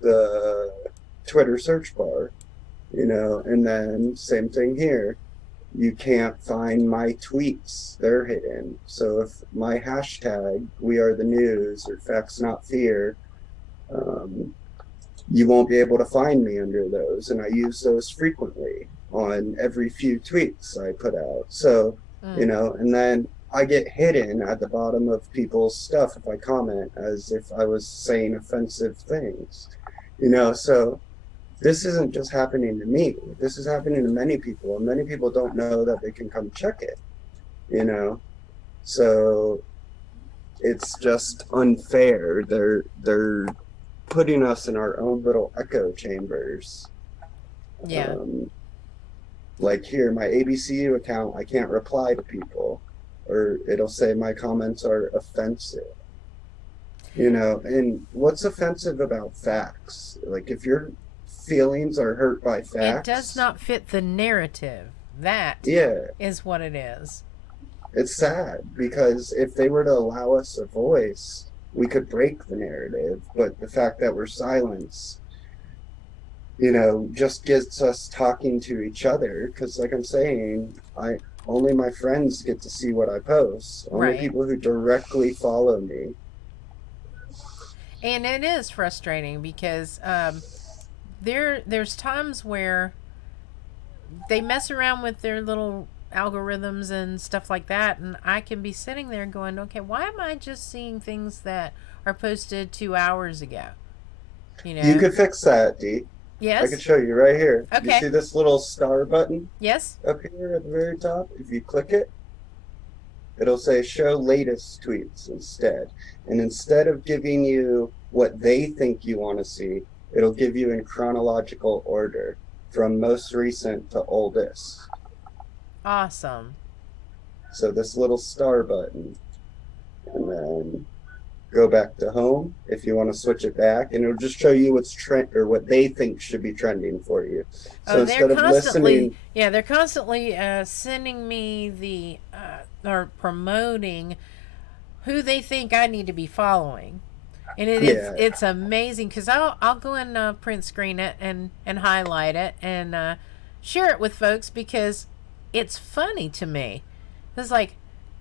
the Twitter search bar, and then same thing here. You can't find my tweets. They're hidden. So if my hashtag, we are the news, or facts not fear, you won't be able to find me under those. And I use those frequently on every few tweets I put out. So, and then I get hidden at the bottom of people's stuff if I comment as if I was saying offensive things, so this isn't just happening to me. This is happening to many people, and many people don't know that they can come check it, so it's just unfair. They're putting us in our own little echo chambers. Yeah. Like here, my ABCU account, I can't reply to people, or it'll say my comments are offensive. And what's offensive about facts? Like, if your feelings are hurt by facts, It does not fit the narrative. That yeah, is what it is. it's sad because if they were to allow us a voice, we could break the narrative. But the fact that we're silenced, just gets us talking to each other. Because, like I'm saying, only my friends get to see what I post. Only Right. people who directly follow me. And it is frustrating because there's times where they mess around with their little algorithms and stuff like that, and I can be sitting there going, okay, why am I just seeing things that are posted 2 hours ago? You could fix that, Dee. Yes. I could show you right here. Okay. You see this little star button Yes. up here at the very top? If you click it, it'll say show latest tweets instead. And instead of giving you what they think you want to see, it'll give you in chronological order from most recent to oldest. Awesome. So this little star button, and then go back to home if you want to switch it back, and it'll just show you what's trend or what they think should be trending for you. So They're instead of listening, they're constantly sending me the or promoting who they think I need to be following, and it's amazing because I'll go and print screen it and highlight it and share it with folks because it's funny to me. It's like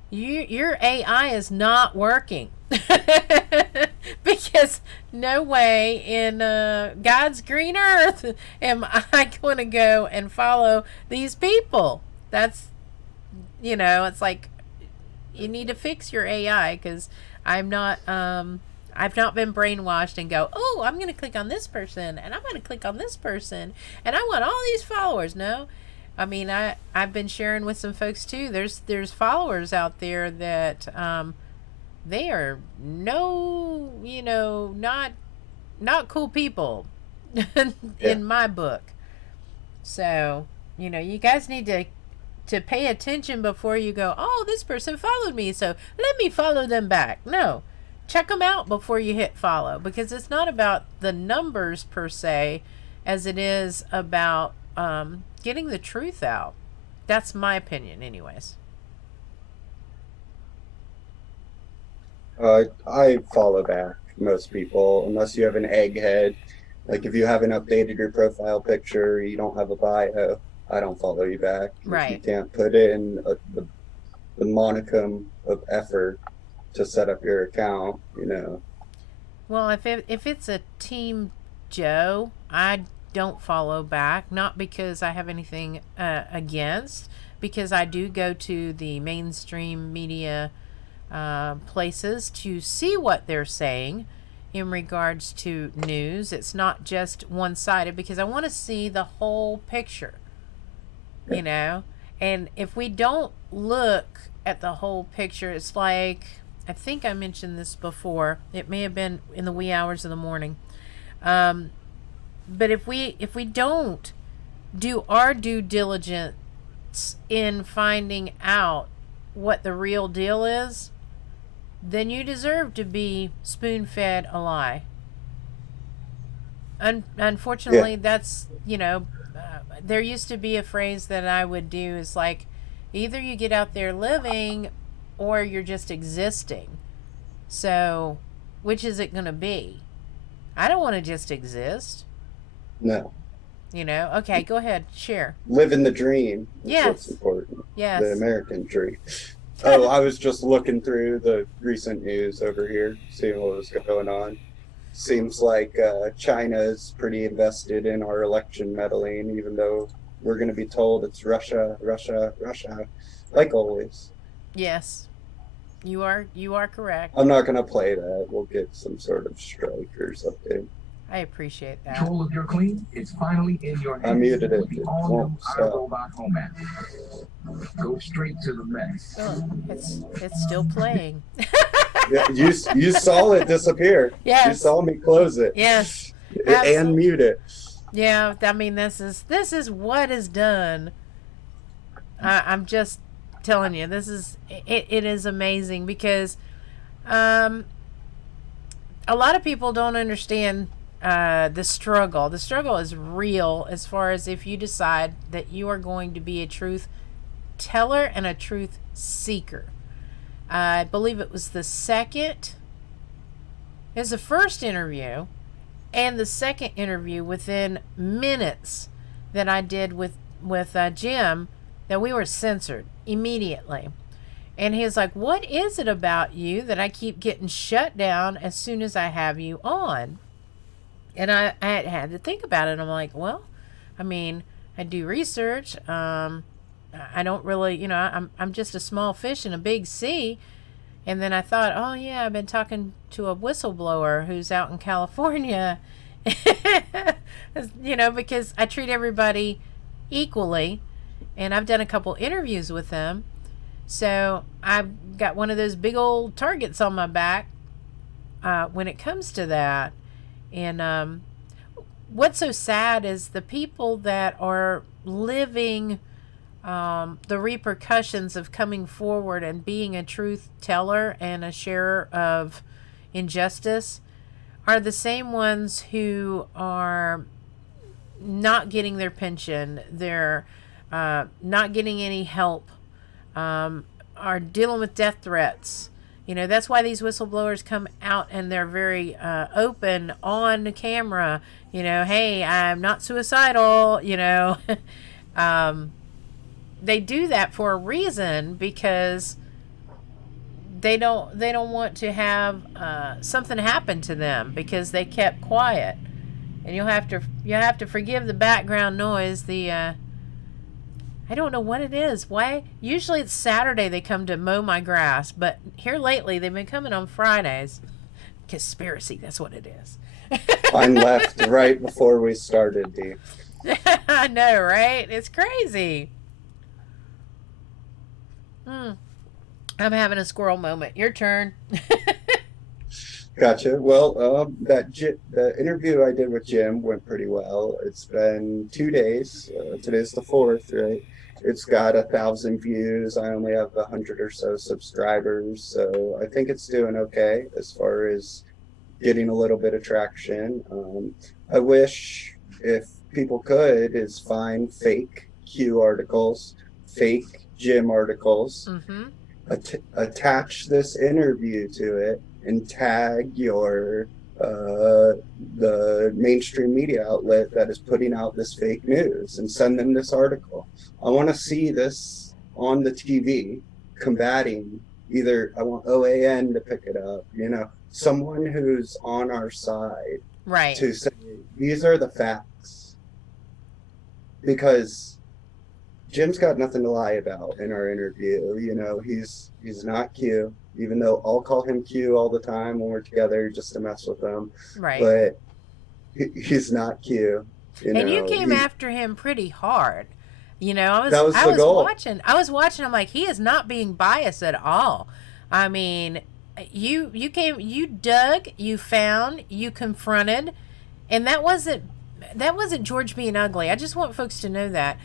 your AI is not working. Because no way in God's green earth am I going to go and follow these people. That's, it's like you need to fix your AI because I've not been brainwashed and go, oh, I'm going to click on this person and I'm going to click on this person and I want all these followers. No, I mean, I've been sharing with some folks too. There's followers out there that they are not cool people in my book. So, you guys need to pay attention before you go, oh, this person followed me, so let me follow them back. No, check them out before you hit follow because it's not about the numbers per se as it is about getting the truth out. That's my opinion, anyways. I follow back most people, unless you have an egghead. Like if you haven't updated your profile picture, you don't have a bio, I don't follow you back. If you Right. can't put in the monicum of effort to set up your account, you know. Well, if it's a Team Joe, I don't follow back. Not because I have anything against, because I do go to the mainstream media places to see what they're saying in regards to news. It's not just one sided because I want to see the whole picture, Yeah. you know? And if we don't look at the whole picture, it's like, I think I mentioned this before. It may have been in the wee hours of the morning. Um, but if we don't do our due diligence in finding out what the real deal is, then you deserve to be spoon fed a lie. Yeah. Unfortunately, that's, there used to be a phrase that I would do is like, either you get out there living or you're just existing. So, which is it going to be? I don't want to just exist. No. Okay, go ahead, share. Living the dream is what's Yes, important. The yes. American dream. Oh, I was just looking through the recent news over here, seeing what was going on. Seems like China is pretty invested in our election meddling, even though we're going to be told it's Russia, Russia, Russia, like always. Yes, you are correct. I'm not going to play that. We'll get some sort of strike or something. I appreciate that. Control of your clean is finally in your I hands muted it. with the It all-new won't stop. iRobot Home app. Go straight to the mess. Oh, it's still playing. Yeah, you saw it disappear. You Yes, saw me close it yes, and absolutely. mute it. Yeah, I mean this is what is done. I'm just telling you, it is amazing because um, a lot of people don't understand the struggle. The struggle is real as far as if you decide that you are going to be a truth teller and a truth seeker. I believe it was the second, it was the first interview and the second interview within minutes that I did with Jim, that we were censored immediately. And he's like, "What is it about you that I keep getting shut down as soon as I have you on?" And I had to think about it. I'm like, well, I mean, I do research. I don't really, I'm just a small fish in a big sea. And then I thought, oh yeah, I've been talking to a whistleblower who's out in California, because I treat everybody equally, and I've done a couple interviews with them. So I've got one of those big old targets on my back when it comes to that. And what's so sad is the people that are living the repercussions of coming forward and being a truth teller and a sharer of injustice are the same ones who are not getting their pension, they're not getting any help, are dealing with death threats. That's why these whistleblowers come out and they're very open on camera. Hey, I'm not suicidal. um, they do that for a reason because they don't want to have something happen to them because they kept quiet. And you have to forgive the background noise. I don't know what it is. Why? Usually it's Saturday they come to mow my grass, but here lately they've been coming on Fridays. Conspiracy, that's what it is. Mine left right before we started, Dee. I know, right? It's crazy. I'm having a squirrel moment. Your turn. Gotcha. Well, the interview I did with Jim went pretty well. It's been 2 days. Today's the fourth, right? It's got 1,000 views. I only have 100 or so subscribers, so I think it's doing okay as far as getting a little bit of traction. I wish if people could is find fake Q articles, fake Jim articles, Mm-hmm. attach this interview to it, and tag your the mainstream media outlet that is putting out this fake news and send them this article. I want to see this on the TV combating either. I want OAN to pick it up, someone who's on our side Right. to say these are the facts, because Jim's got nothing to lie about in our interview. He's not Q, even though I'll call him Q all the time when we're together just to mess with him. Right. But he's not Q. And you came after him pretty hard. That was the goal. I was watching. I'm like, he is not being biased at all. I mean, you dug, you found, you confronted, and that wasn't George being ugly. I just want folks to know that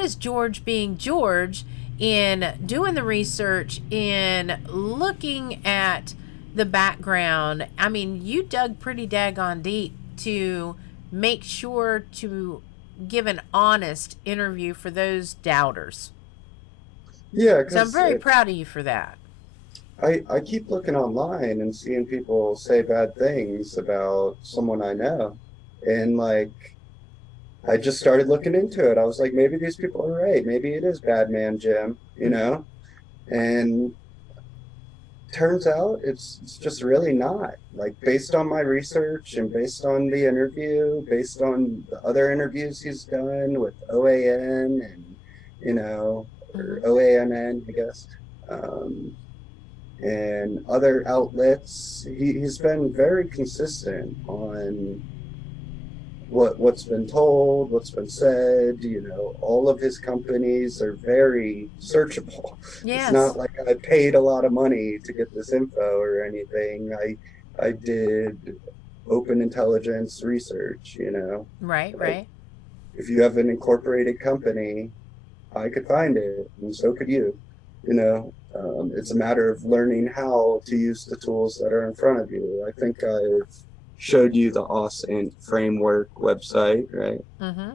is George being George in doing the research, in looking at the background. I mean, you dug pretty daggone deep to make sure to give an honest interview for those doubters. Yeah, so I'm very proud of you for that. I keep looking online and seeing people say bad things about someone I know, and I just started looking into it. I was like, maybe these people are right. Maybe it is Bad Man Jim, and turns out it's just really not. Based on my research and based on the interview, based on the other interviews he's done with OAN and, or OANN, I guess, and other outlets, he's been very consistent on what's been told, what's been said. All of his companies are very searchable. Yes. It's not like I paid a lot of money to get this info or anything. I did open intelligence research, Right. If you have an incorporated company, I could find it, and so could you. It's a matter of learning how to use the tools that are in front of you. I think I've showed you the OSINT framework website, right? Mm-hmm.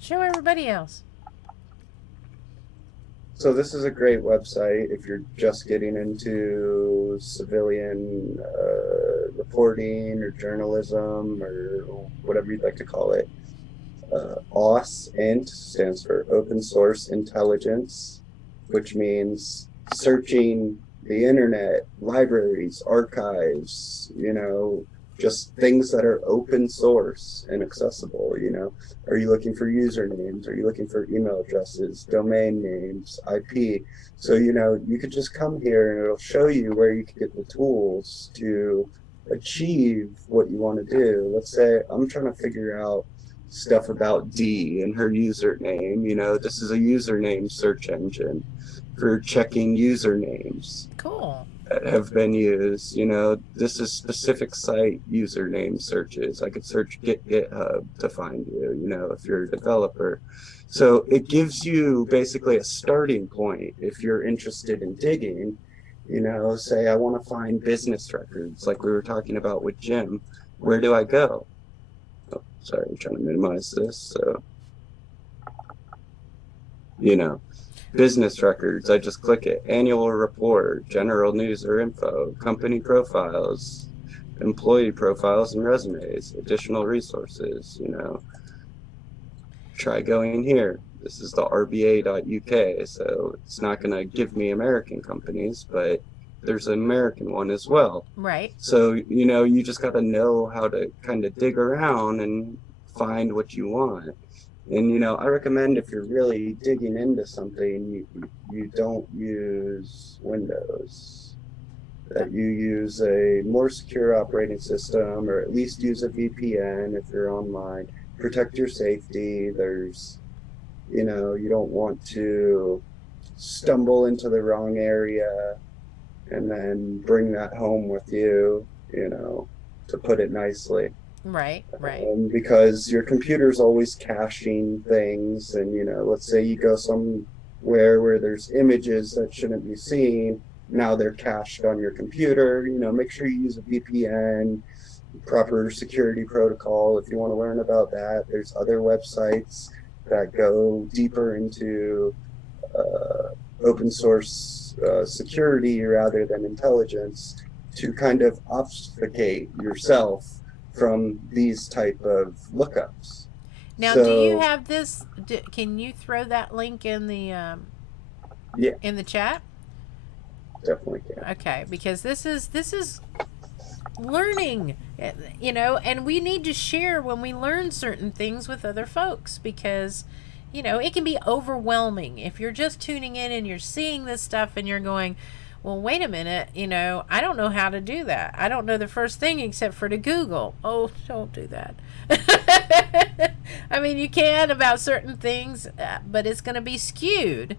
Show everybody else. So this is a great website if you're just getting into civilian reporting or journalism or whatever you'd like to call it. OSINT stands for Open Source Intelligence, which means searching the internet, libraries, archives, just things that are open source and accessible. Are you looking for usernames? Are you looking for email addresses, domain names, IP? So, you could just come here and it'll show you where you can get the tools to achieve what you want to do. Let's say I'm trying to figure out stuff about Dee and her username. This is a username search engine for checking usernames. Cool. That have been used. This is specific site username searches. I could search GitHub to find you, if you're a developer. So it gives you basically a starting point if you're interested in digging. Say I want to find business records like we were talking about with Jim. Where do I go? Oh, sorry, I'm trying to minimize this. So, business records, I just click it. Annual report, general news or info, company profiles, employee profiles and resumes, additional resources, Try going here. This is the rba.uk, so it's not going to give me American companies, but there's an American one as well. Right. So, you just got to know how to kind of dig around and find what you want. And, I recommend if you're really digging into something, you don't use Windows, that you use a more secure operating system, or at least use a VPN if you're online. Protect your safety. There's, you don't want to stumble into the wrong area and then bring that home with you, to put it nicely. Right. Because your computer's always caching things, and let's say you go somewhere where there's images that shouldn't be seen, now they're cached on your computer. Make sure you use a VPN, proper security protocol. If you want to learn about that, there's other websites that go deeper into open source security rather than intelligence to kind of obfuscate yourself from these type of lookups. Now, So, do you have this? Can you throw that link in the yeah, in the chat? definitely can. Okay, because this is learning, and we need to share when we learn certain things with other folks, because it can be overwhelming if you're just tuning in and you're seeing this stuff and you're going, well, wait a minute, I don't know how to do that. I don't know the first thing except for to Google. Oh, don't do that. I mean, you can about certain things, but it's going to be skewed.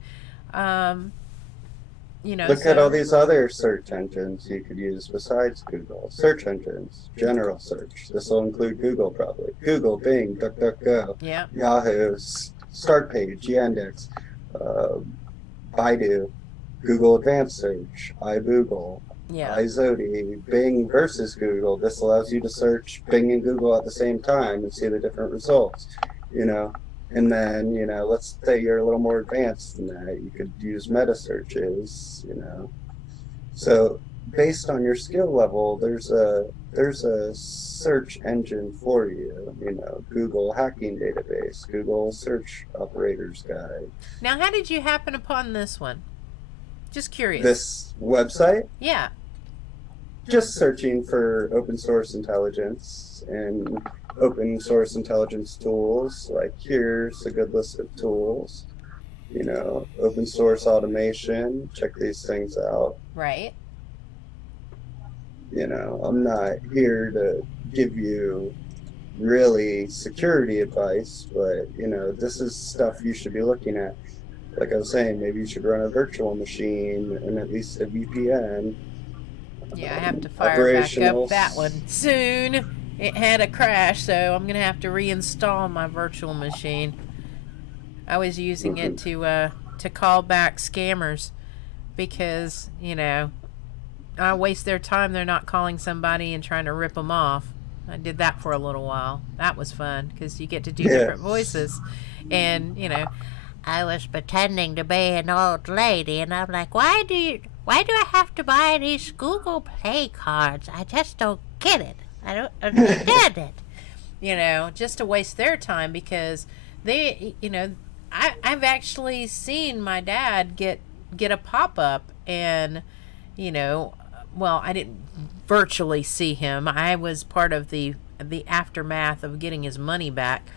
Look at all these other search engines you could use besides Google. Search engines, general search. This will include Google probably. Google, Bing, DuckDuckGo, Yeah. Yahoo, Start Page, Yandex, Baidu, Google Advanced Search, iBoogle, Yeah. iZodi, Bing versus Google. This allows you to search Bing and Google at the same time and see the different results, And then, let's say you're a little more advanced than that. You could use meta searches, So based on your skill level, there's a search engine for you, Google Hacking Database, Google Search Operators Guide. Now, how did you happen upon this one? Just curious. This website? Yeah. Just searching for open source intelligence and open source intelligence tools. Like, here's a good list of tools. Open source automation. Check these things out. Right. I'm not here to give you really security advice, but this is stuff you should be looking at. Like I was saying, maybe you should run a virtual machine and at least a VPN. Yeah, I have to fire back up that one soon. It had a crash, so I'm going to have to reinstall my virtual machine. I was using it to call back scammers because, I waste their time. They're not calling somebody and trying to rip them off. I did that for a little while. That was fun because you get to do different voices. And, I was pretending to be an old lady, and I'm like, why do I have to buy these Google Play cards? I just don't get it. I don't understand it. Just to waste their time because they, I've actually seen my dad get a pop-up and, well, I didn't virtually see him. I was part of the aftermath of getting his money back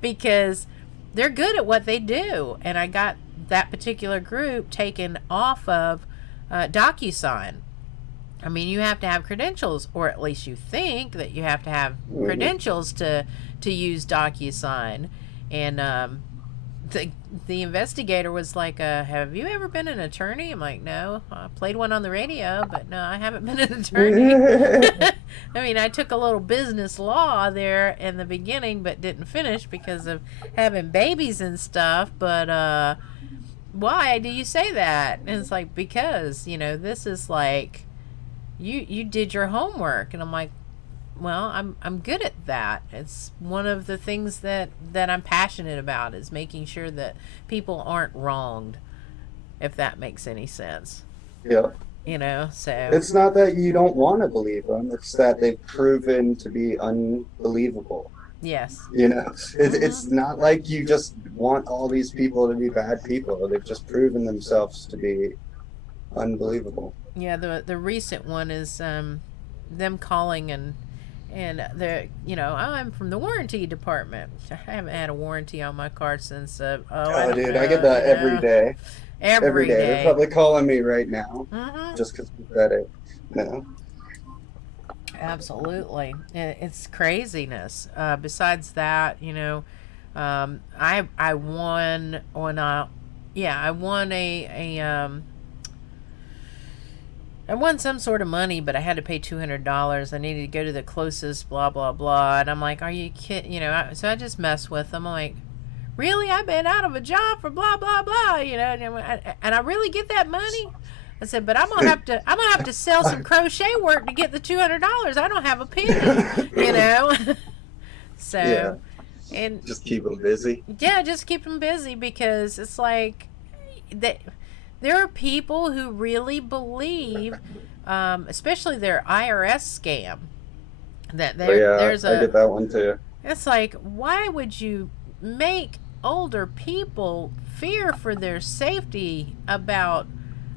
because they're good at what they do. And I got that particular group taken off of DocuSign. I mean, you have to have credentials, or at least you think that you have to have credentials to use DocuSign. And the investigator was like, have you ever been an attorney? I'm like, no. I played one on the radio, but no, I haven't been an attorney. I mean, I took a little business law there in the beginning, but didn't finish because of having babies and stuff. But why do you say that? And it's like, because, this is like, you did your homework. And I'm like, well, I'm good at that. It's one of the things that I'm passionate about, is making sure that people aren't wronged, if that makes any sense. Yeah. So it's not that you don't want to believe them, it's that they've proven to be unbelievable. Yes. It's not like you just want all these people to be bad people. They've just proven themselves to be unbelievable. Yeah, the recent one is them calling and they're, I'm from the warranty department. I haven't had a warranty on my car since dude, I get that every day. Every day. They're probably calling me right now just because we said it. Absolutely. It's craziness. Besides that, I won on I won some sort of money, but I had to pay $200. I needed to go to the closest blah blah blah, and I'm like, are you kidding? So I just mess with them. I'm like, really? I've been out of a job for blah blah blah, and I really get that money? I said, but I'm gonna have to sell some crochet work to get the $200. I don't have a penny, you know. Yeah, So, and just keep them busy. yeah, just keep them busy because it's like that. There are people who really believe, especially their IRS scam, that Oh yeah, there's I a. get that one too. It's like, why would you make older people fear for their safety about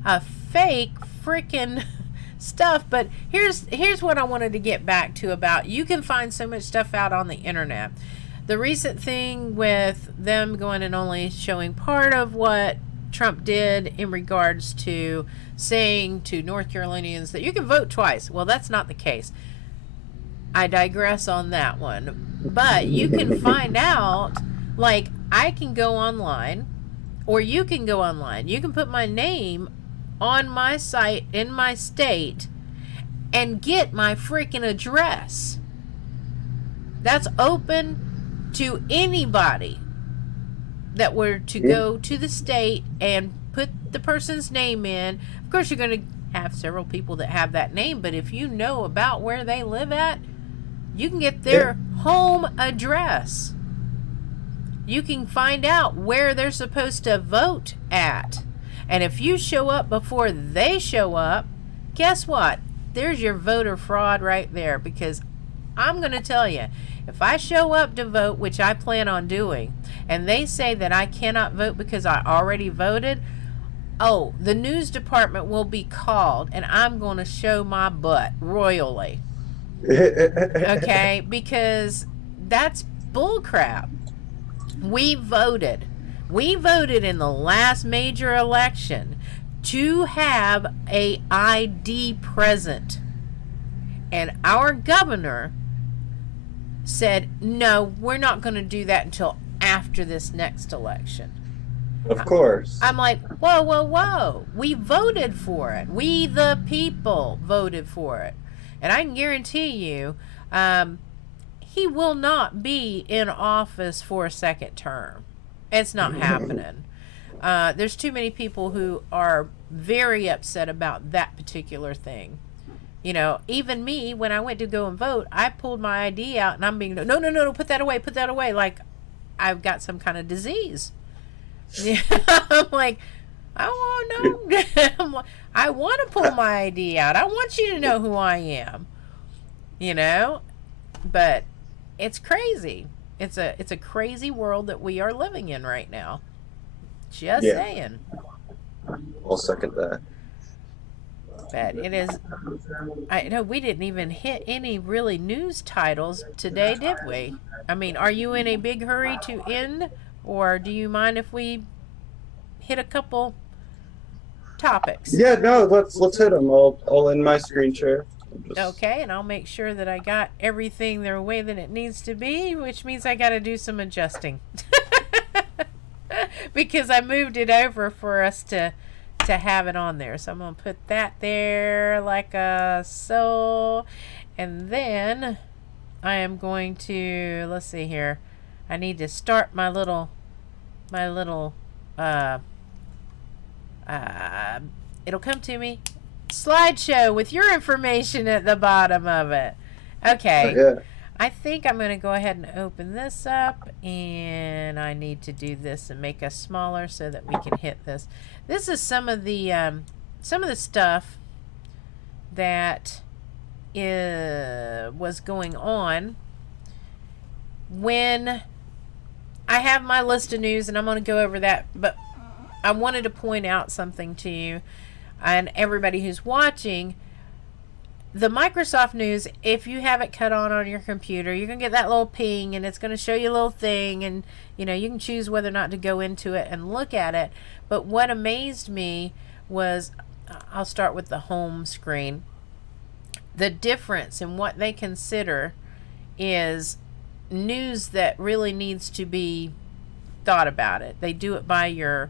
a fake freaking stuff? But here's what I wanted to get back to about, you can find so much stuff out on the internet. The recent thing with them going and only showing part of what Trump did in regards to saying to North Carolinians that you can vote twice. Well, that's not the case. I digress on that one. But you can find out, like, I can go online, or you can go online. You can put my name on my site in my state and get my freaking address. That's open to anybody that were to go to the state and put the person's name in. Of course, you're going to have several people that have that name, but if you know about where they live at, you can get their home address. You can find out where they're supposed to vote at. And if you show up before they show up, guess what? There's your voter fraud right there. Because I'm going to tell you, if I show up to vote, which I plan on doing, and they say that I cannot vote because I already voted, oh, the news department will be called, and I'm going to show my butt royally. Okay? Because that's bullcrap. We voted. We voted in the last major election to have a ID present. And our governor said, no, we're not going to do that until after this next election. Of course. I'm like, whoa, whoa, whoa. We voted for it. We, the people, voted for it. And I can guarantee you, he will not be in office for a second term. It's not happening. There's too many people who are very upset about that particular thing. You know, even me, when I went to go and vote, I pulled my ID out and I'm being, no, put that away, like I've got some kind of disease. Yeah, I'm like, oh no, I want to pull my ID out. I want you to know who I am. You know, but it's crazy. It's a crazy world that we are living in right now. Just saying. I'll second that. But it is. I know we didn't even hit any really news titles today, did we? I mean, are you in a big hurry to end, or do you mind if we hit a couple topics? Yeah, no, let's hit them. I'll end my screen share. Okay, and I'll make sure that I got everything the way that it needs to be, which means I got to do some adjusting. Because I moved it over for us to have it on there. So I'm going to put that there like so. And then I am going to, let's see here. I need to start my little it'll come to me. Slideshow with your information at the bottom of it. Okay. Yeah. I think I'm going to go ahead and open this up, and I need to do this and make us smaller so that we can hit this. This is some of the stuff that was going on when I have my list of news, and I'm going to go over that, but I wanted to point out something to you and everybody who's watching. The Microsoft News, if you have it cut on your computer, you're going to get that little ping, and it's going to show you a little thing, and you know, you can choose whether or not to go into it and look at it. But what amazed me was, I'll start with the home screen. The difference in what they consider is news that really needs to be thought about it. They do it by your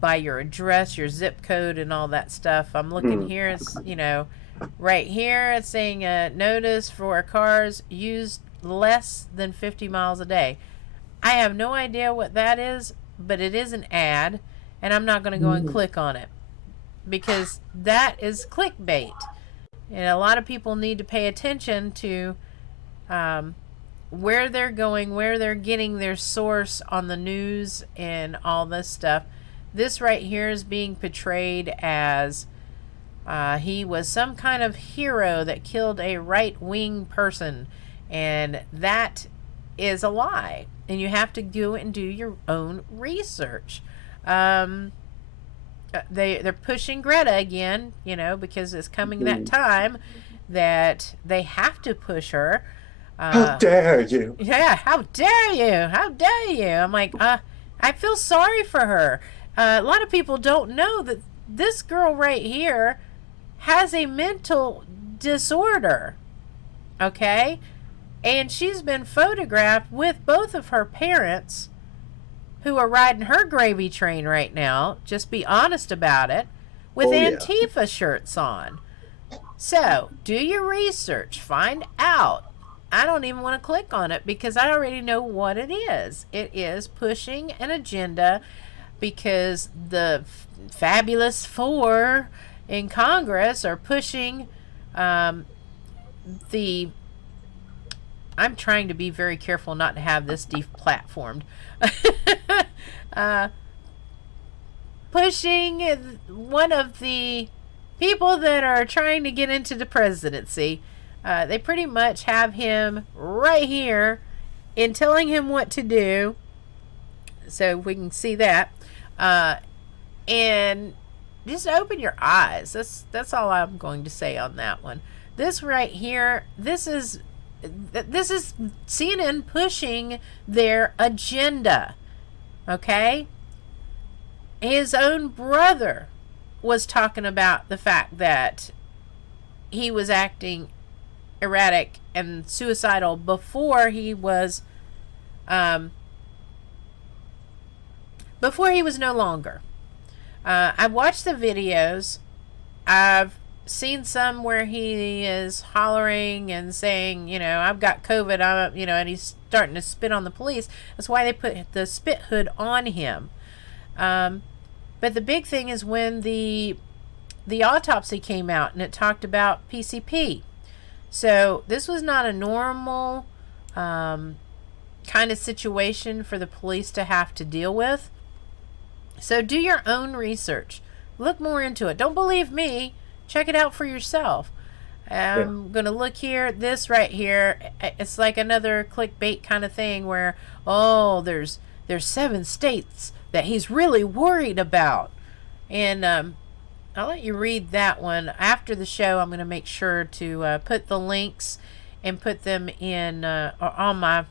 address, your zip code, and all that stuff. I'm looking here, it's, you know, right here it's saying a notice for cars used less than 50 miles a day. I have no idea what that is, but it is an ad, and I'm not going to go and click on it. because that is clickbait. And a lot of people need to pay attention to where they're going, where they're getting their source on the news and all this stuff. This right here is being portrayed as he was some kind of hero that killed a right-wing person, and that is a lie. And you have to go and do your own research. They're pushing Greta again, you know, because it's coming that time that they have to push her. How dare you? Yeah, how dare you? How dare you? I'm like, I feel sorry for her. A lot of people don't know that this girl right here has a mental disorder. Okay? And she's been photographed with both of her parents who are riding her gravy train right now. Just be honest about it. With Antifa shirts on. So, do your research. Find out. I don't even want to click on it because I already know what it is. It is pushing an agenda because the fabulous four in Congress are pushing the... I'm trying to be very careful not to have this deplatformed. Pushing one of the people that are trying to get into the presidency. They pretty much have him right here and telling him what to do. So we can see that. And just open your eyes. That's all I'm going to say on that one. This right here, this is CNN pushing their agenda. Okay? His own brother was talking about the fact that he was acting erratic and suicidal before he was no longer. I've watched the videos. I've seen some where he is hollering and saying, you know, I've got COVID, and he's starting to spit on the police. That's why they put the spit hood on him. But the big thing is when the autopsy came out and it talked about PCP. So this was not a normal kind of situation for the police to have to deal with. So do your own research. Look more into it. Don't believe me. Check it out for yourself. I'm going to look here. This right here, it's like another clickbait kind of thing where, oh, there's 7 states that he's really worried about. And I'll let you read that one. After the show, I'm going to make sure to put the links and put them in on my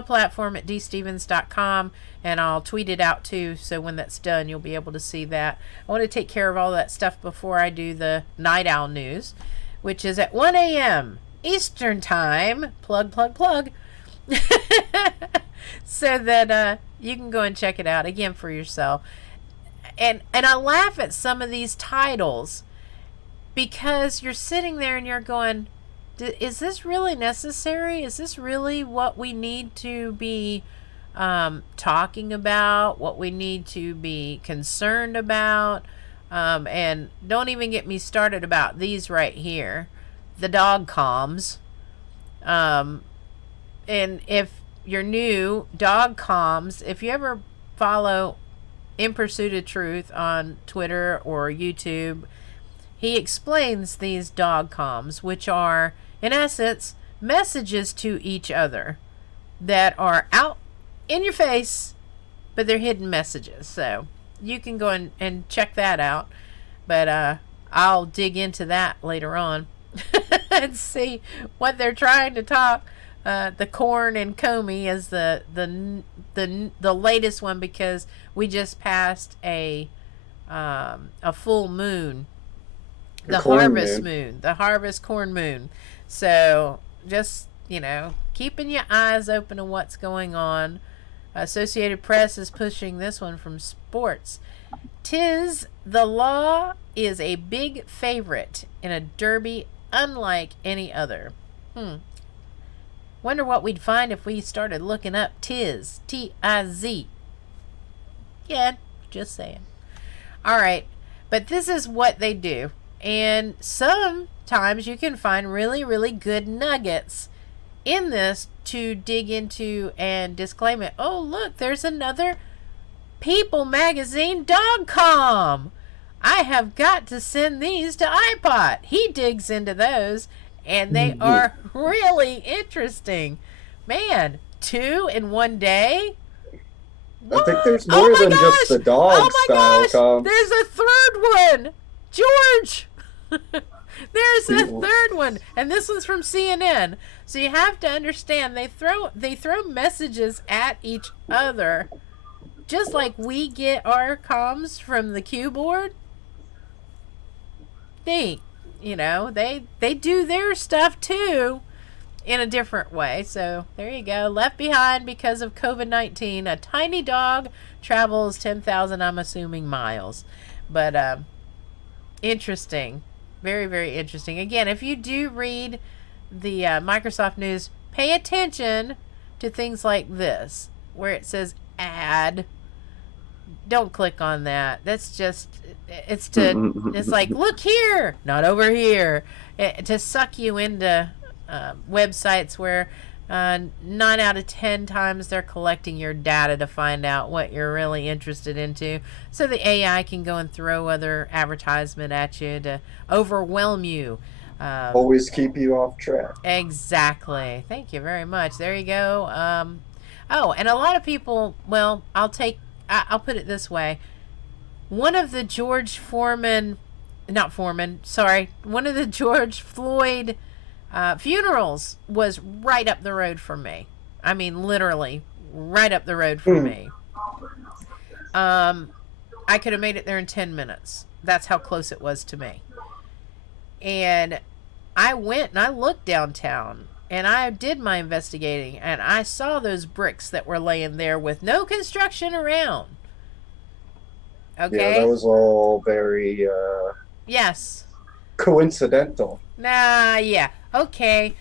platform at dstevens.com, and I'll tweet it out too, so when that's done you'll be able to see that. I want to take care of all that stuff before I do the Night Owl News, which is at 1 a.m. Eastern Time. Plug. So that you can go and check it out again for yourself. And I laugh at some of these titles because you're sitting there and you're going, is this really necessary? Is this really what we need to be talking about? What we need to be concerned about? And don't even get me started about these right here. The dog comms. And if you're new, dog comms, if you ever follow In Pursuit of Truth on Twitter or YouTube, he explains these dog comms, which are, in essence, messages to each other that are out in your face, but they're hidden messages. So you can go and check that out. But I'll dig into that later on and see what they're trying to talk. The Corn and Comey is the latest one because we just passed a full moon. The harvest moon. The harvest corn moon. So just, keeping your eyes open to what's going on. Associated Press is pushing this one from sports. "'Tis the law is a big favorite in a derby unlike any other." Wonder what we'd find if we started looking up Tiz. T-I-Z. Yeah, just saying. All right. But this is what they do. And sometimes you can find really, really good nuggets in this to dig into and disclaim it. Oh, look, there's another People Magazine dog com. I have got to send these to iPod. He digs into those, and they are really interesting. Man, 2 in one day? I think there's Oh more my than gosh! just the dog Oh my style gosh! com. There's a third one! George! There's a third one, and this one's from CNN. So you have to understand they throw messages at each other, just like we get our comms from the Q board. They do their stuff too, in a different way. So there you go. Left behind because of COVID-19. A tiny dog travels 10,000, I'm assuming, miles. But interesting. Very, very interesting. Again, if you do read the Microsoft News, pay attention to things like this, where it says ad. Don't click on that. That's just, it's like, look here, not over here. To suck you into websites where 9 out of 10 times they're collecting your data to find out what you're really interested into, so the AI can go and throw other advertisement at you to overwhelm you. Always keep you off track. Exactly. Thank you very much. There you go. Oh, and a lot of people, well, I'll put it this way. One of the one of the George Floyd funerals was right up the road from me. I mean, literally right up the road from me. I could have made it there in 10 minutes. That's how close it was to me. And I went and I looked downtown and I did my investigating, and I saw those bricks that were laying there with no construction around. Okay? Yeah, that was all very yes. coincidental. Nah, yeah. Okay.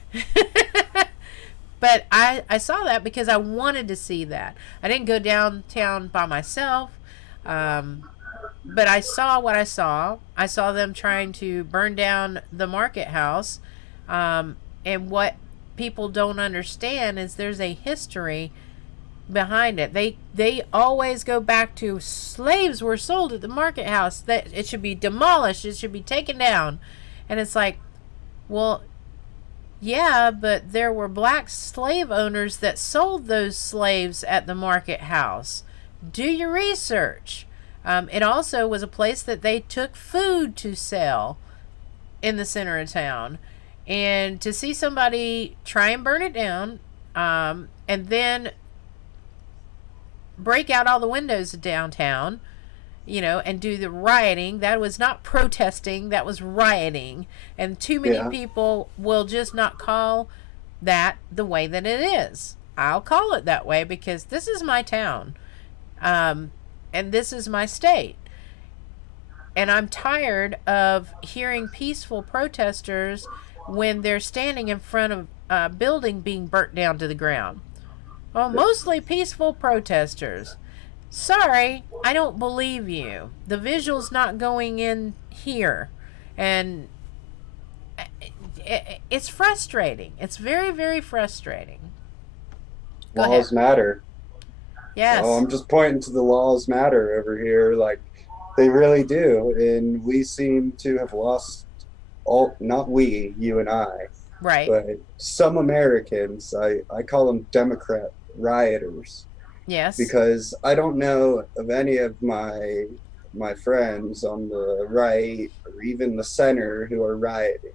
But I saw that because I wanted to see that. I didn't go downtown by myself. But I saw what I saw. I saw them trying to burn down the market house. And what people don't understand is there's a history behind it. They always go back to slaves were sold at the market house, that it should be demolished, it should be taken down. And it's like, well, yeah, but there were black slave owners that sold those slaves at the market house. Do your research. It also was a place that they took food to sell in the center of town. And to see somebody try and burn it down, and then break out all the windows of downtown, and do the rioting. That was not protesting, that was rioting. And too many people will just not call that the way that it is. I'll call it that way because this is my town. And this is my state. And I'm tired of hearing peaceful protesters when they're standing in front of a building being burnt down to the ground. Well, mostly peaceful protesters. Sorry, I don't believe you. The visual's not going in here. And it's frustrating. It's very, very frustrating. Laws matter. Yes. Oh, I'm just pointing to the laws matter over here. Like, they really do. And we seem to have lost not we, you and I. Right. But some Americans, I call them Democrat rioters. Yes. Because I don't know of any of my friends on the right or even the center who are rioting.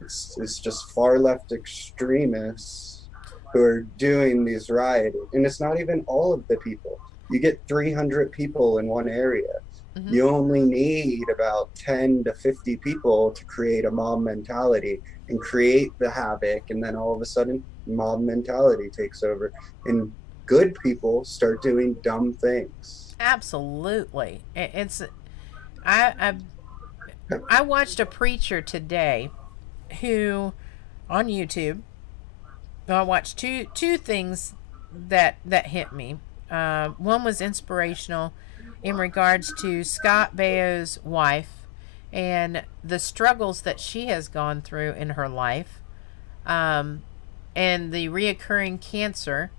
It's just far left extremists who are doing these rioting. And it's not even all of the people. You get 300 people in one area. Mm-hmm. You only need about 10 to 50 people to create a mob mentality and create the havoc. And then all of a sudden, mob mentality takes over. And good people start doing dumb things. Absolutely. I watched a preacher today who, on YouTube, I watched two things that hit me. One was inspirational, in regards to Scott Baio's wife and the struggles that she has gone through in her life, and the reoccurring cancer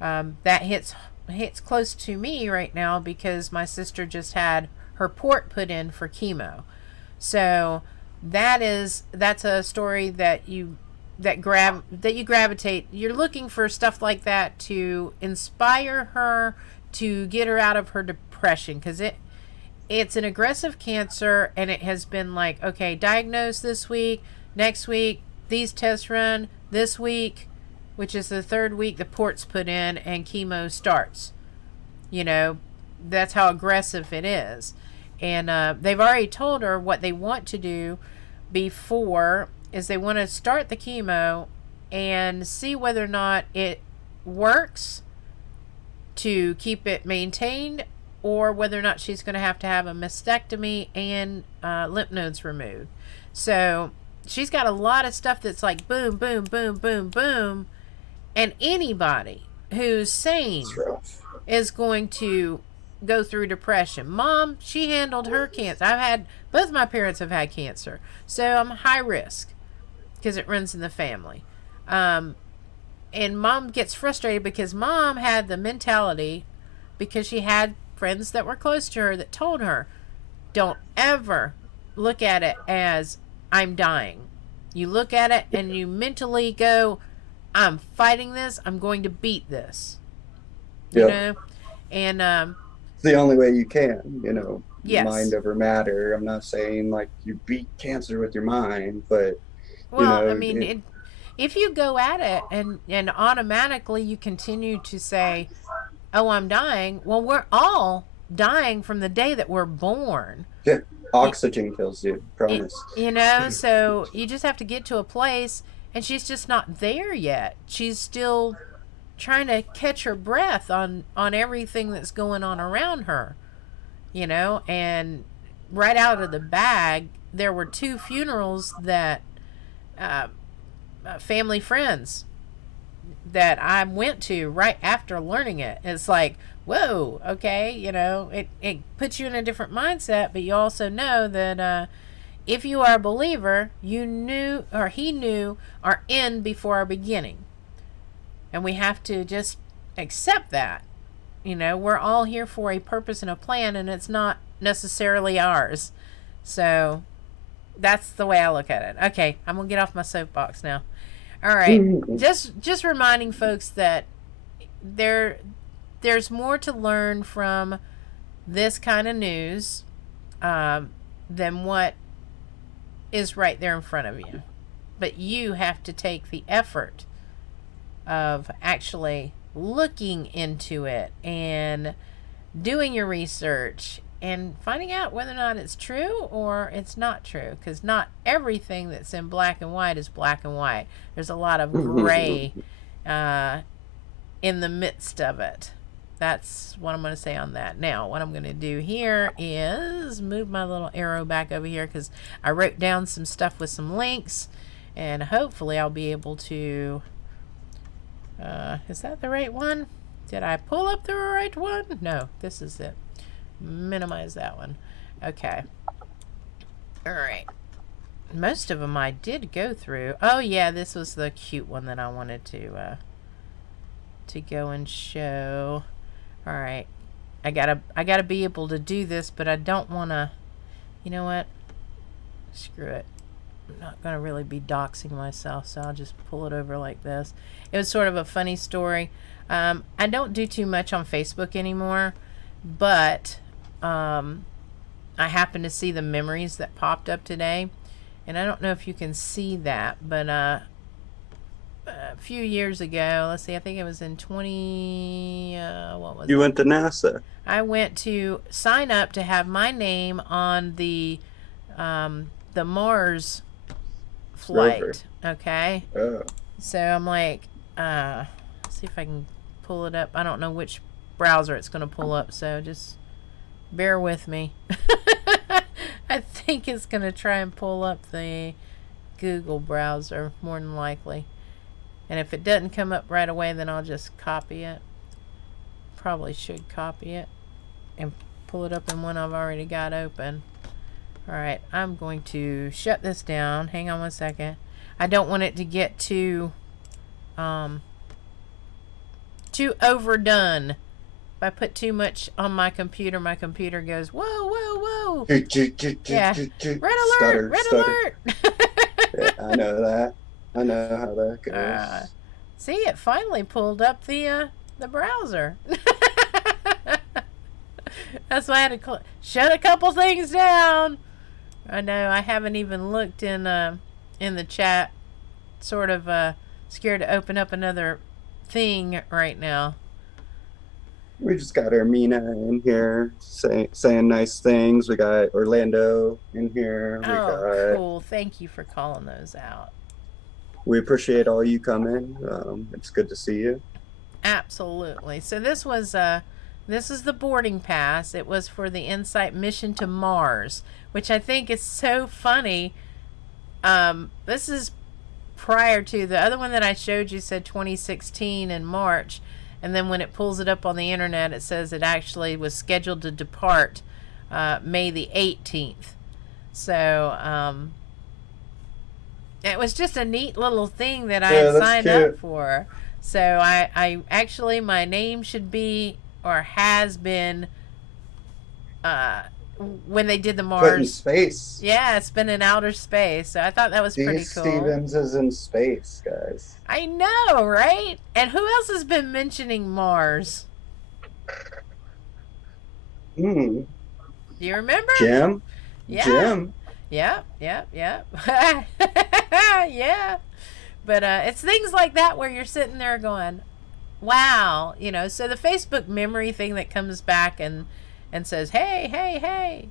that hits close to me right now because my sister just had her port put in for chemo. So that's a story that you gravitate. You're looking for stuff like that to inspire her, to get her out of her depression, because it's an aggressive cancer, and it has been like, okay, diagnosed this week, next week these tests run, this week, which is the third week, the port's put in and chemo starts. You know, that's how aggressive it is. And they've already told her what they want to do before is they want to start the chemo and see whether or not it works to keep it maintained, or whether or not she's going to have a mastectomy and lymph nodes removed. So she's got a lot of stuff that's like boom, boom, boom, boom, boom. And anybody who's sane is going to go through depression. Mom, she handled her cancer. Both my parents have had cancer. So I'm high risk because it runs in the family. And Mom gets frustrated because Mom had the mentality, because she had friends that were close to her that told her, don't ever look at it as I'm dying. You look at it and you mentally go, I'm fighting this. I'm going to beat this. You know? And it's the only way you can, yes. Mind over matter. I'm not saying like you beat cancer with your mind, but well, I mean, if you go at it and automatically you continue to say, oh, I'm dying. Well, we're all dying from the day that we're born. Yeah, oxygen kills you, promise. So you just have to get to a place, and she's just not there yet. She's still trying to catch her breath on everything that's going on around her, and right out of the bag, there were 2 funerals that family friends that I went to right after learning it. It's like, whoa, okay, it puts you in a different mindset, but you also know that if you are a believer, you knew, or he knew, our end before our beginning. And we have to just accept that. We're all here for a purpose and a plan, and it's not necessarily ours. So that's the way I look at it. Okay, I'm going to get off my soapbox now. All right. Just reminding folks that there's more to learn from this kind of news than what is right there in front of you. But you have to take the effort of actually looking into it and doing your research and finding out whether or not it's true or it's not true, because not everything that's in black and white is black and white. There's a lot of gray in the midst of it. That's what I'm going to say on that. Now, what I'm going to do here is move my little arrow back over here, because I wrote down some stuff with some links, and hopefully I'll be able to is that the right one? Did I pull up the right one? No, this is it. Minimize that one. Okay. All right. Most of them I did go through. Oh yeah, this was the cute one that I wanted to go and show. All right. I gotta be able to do this, but I don't want to. You know what? Screw it. I'm not gonna really be doxing myself, so I'll just pull it over like this. It was sort of a funny story. I don't do too much on Facebook anymore, but I happened to see the memories that popped up today, and I don't know if you can see that, but a few years ago, let's see, I think it was in 20 what was it? You went to NASA. I went to sign up to have my name on the Mars flight. Rover. Okay. Oh. So I'm like, see if I can pull it up. I don't know which browser it's going to pull up, so just bear with me. I think it's going to try and pull up the Google browser, more than likely. And if it doesn't come up right away, then I'll just copy it. Probably should copy it and pull it up in one I've already got open. Alright, I'm going to shut this down. Hang on one second. I don't want it to get too overdone. If I put too much on my computer goes, whoa, whoa, whoa. Yeah. Red alert! Red alert! Yeah, I know that. I know how that goes. See, it finally pulled up the browser. That's why I had to shut a couple things down. I know I haven't even looked in the chat. Sort of scared to open up another thing right now. We just got Ermina in here saying nice things. We got Orlando in here. Cool. Thank you for calling those out. We appreciate all you coming. It's good to see you. Absolutely. So this is the boarding pass. It was for the InSight mission to Mars, which I think is so funny. This is prior to the other one that I showed you, said 2016 in March. And then when it pulls it up on the internet, it says it actually was scheduled to depart May the 18th. So it was just a neat little thing that I had signed up for. So I actually, my name should be, or has been, when they did the Mars. Put in space. Yeah, it's been in outer space. So I thought that was pretty cool. Stevens is in space, guys. I know, right? And who else has been mentioning Mars? Do you remember? Jim? Yeah. Jim? Yeah. Yeah. But it's things like that where you're sitting there going, wow. You know, so the Facebook memory thing that comes back and says, hey.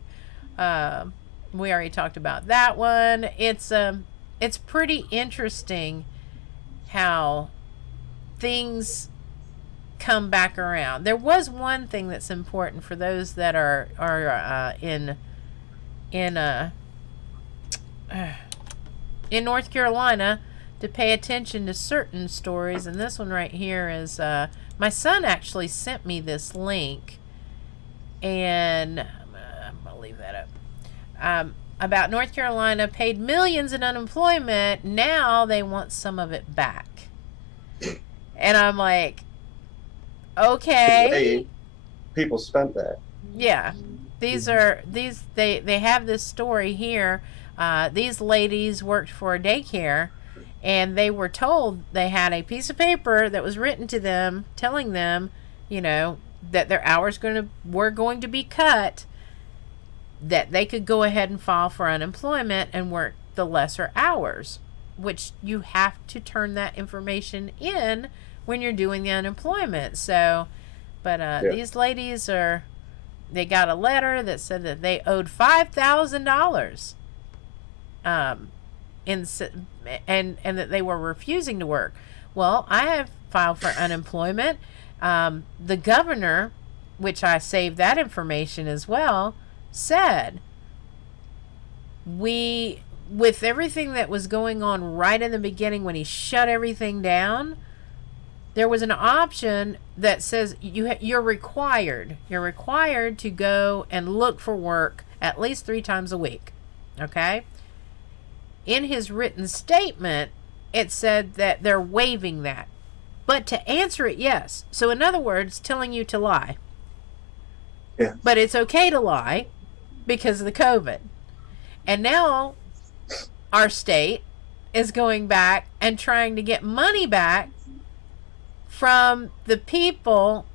We already talked about that one. It's pretty interesting how things come back around. There was one thing that's important for those that are in North Carolina to pay attention to certain stories, and this one right here is my son actually sent me this link, and I'm gonna leave that up. About North Carolina paid millions in unemployment. Now they want some of it back. And I'm like, okay. Hey, people spent that. Yeah. They have this story here. These ladies worked for a daycare, and they were told they had a piece of paper that was written to them telling them, you know, that their hours were going to be cut, that they could go ahead and file for unemployment and work the lesser hours, which you have to turn that information in when you're doing the unemployment. So, but these ladies they got a letter that said that they owed $5,000 and that they were refusing to work. Well, I have filed for unemployment. The governor, which I saved that information as well, said with everything that was going on right in the beginning when he shut everything down, there was an option that says you're required to go and look for work at least 3 times a week. Okay? In his written statement, it said that they're waiving that. But to answer it, yes. So in other words, telling you to lie. Yeah. But it's okay to lie because of the COVID. And now our state is going back and trying to get money back from the people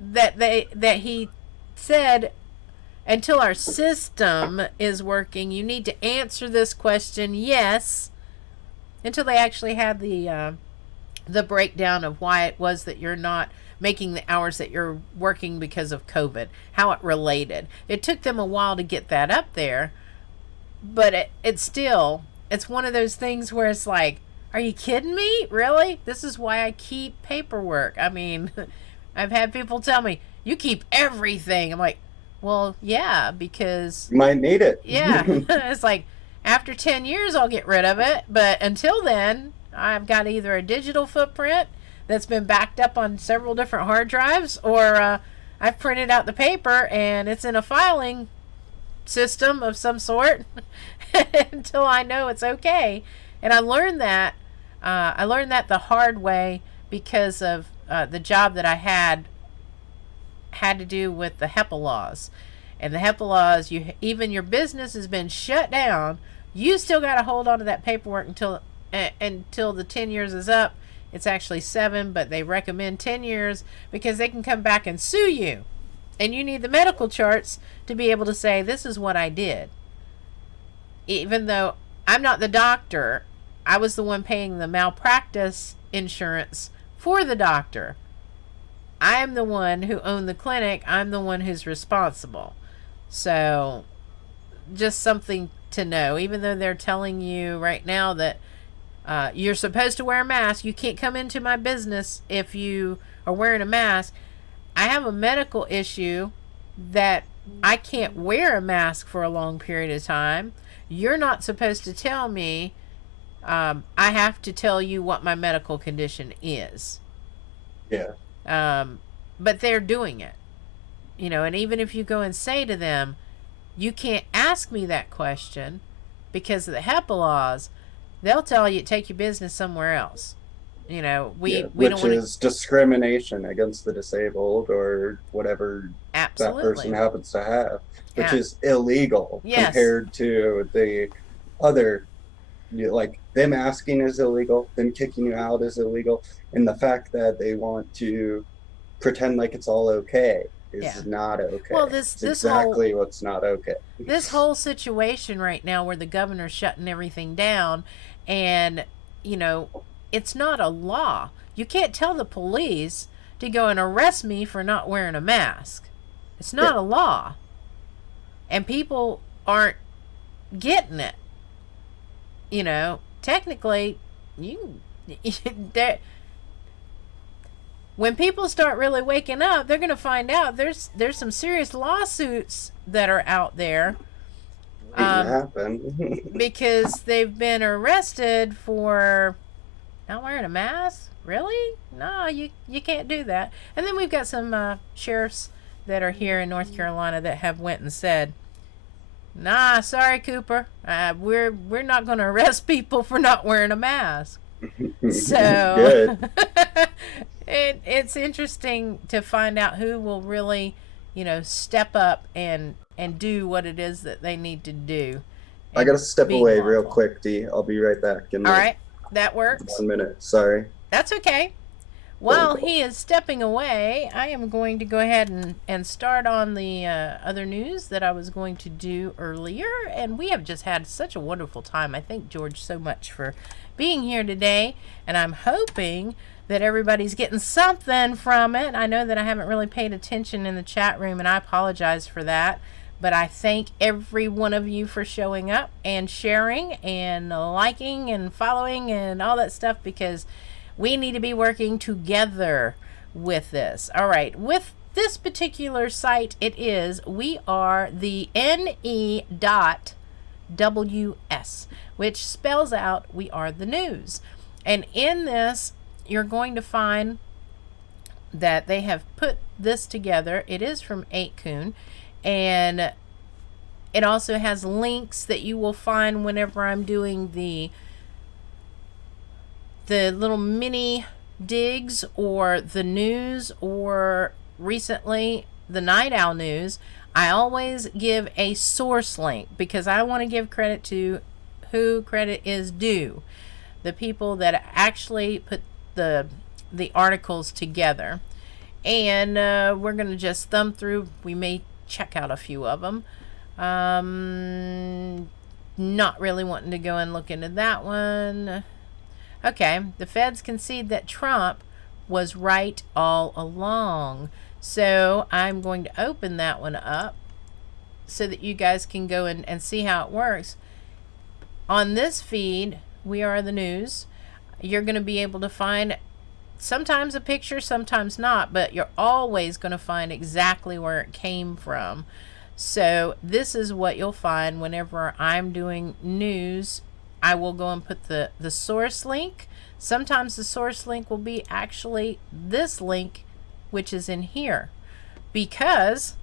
that he said, until our system is working, you need to answer this question yes, until they actually had the breakdown of why it was that you're not making the hours that you're working because of COVID, how it related. It took them a while to get that up there, but it's one of those things where it's like, are you kidding me? Really? This is why I keep paperwork. I mean, I've had people tell me, you keep everything. I'm like, well, yeah, because you might need it. Yeah. It's like, after 10 years, I'll get rid of it. But until then, I've got either a digital footprint that's been backed up on several different hard drives, or I've printed out the paper and it's in a filing system of some sort until I know it's okay. And I learned that. I learned that the hard way because of the job that I had to do with the HEPA laws. And the HEPA laws, even your business has been shut down, you still got to hold on to that paperwork until the 10 years is up. It's actually 7, but they recommend 10 years because they can come back and sue you. And you need the medical charts to be able to say, this is what I did. Even though I'm not the doctor, I was the one paying the malpractice insurance for the doctor. I am the one who owned the clinic. I'm the one who's responsible. So, just something to know. Even though they're telling you right now that you're supposed to wear a mask, you can't come into my business if you are wearing a mask. I have a medical issue that I can't wear a mask for a long period of time. You're not supposed to tell me. I have to tell you what my medical condition is. Yeah. But they're doing it. And even if you go and say to them, you can't ask me that question because of the HEPA laws, they'll tell you take your business somewhere else. We which don't want is discrimination against the disabled or whatever absolutely. that person happens to have, which is illegal compared to the other. Like them asking is illegal, them kicking you out is illegal, and the fact that they want to pretend like it's all okay is not okay. Well, it's exactly what's not okay. This whole situation right now where the governor's shutting everything down, and it's not a law. You can't tell the police to go and arrest me for not wearing a mask. It's not a law. And people aren't getting it. Technically, when people start really waking up, they're going to find out there's some serious lawsuits that are out there. Because they've been arrested for not wearing a mask. Really? No, you can't do that. And then we've got some sheriffs that are here in North Carolina that have went and said, nah, sorry, Cooper. We're not going to arrest people for not wearing a mask. So it's interesting to find out who will really, step up and do what it is that they need to do. I got to step away real quick, Dee. I'll be right back. All right. That works. 1 minute. Sorry. That's okay. While he is stepping away, I am going to go ahead and start on the other news that I was going to do earlier. And we have just had such a wonderful time. I thank George so much for being here today. And I'm hoping that everybody's getting something from it. I know that I haven't really paid attention in the chat room, and I apologize for that. But I thank every one of you for showing up and sharing and liking and following and all that stuff, because we need to be working together with this. All right. With this particular site, we are the NE.WS, which spells out we are the news. And in this, you're going to find that they have put this together. It is from 8kun, and it also has links that you will find whenever I'm doing the little mini digs or the news, or recently the Night Owl news. I always give a source link because I want to give credit to who credit is due. The people that actually put the articles together. And we're going to just thumb through. We may check out a few of them. Not really wanting to go and look into that one. Okay, the feds concede that Trump was right all along. So I'm going to open that one up so that you guys can go and see how it works. On this feed, we are the news. You're going to be able to find sometimes a picture, sometimes not, but you're always going to find exactly where it came from. So this is what you'll find whenever I'm doing news. I will go and put the source link. Sometimes the source link will be actually this link, which is in here, because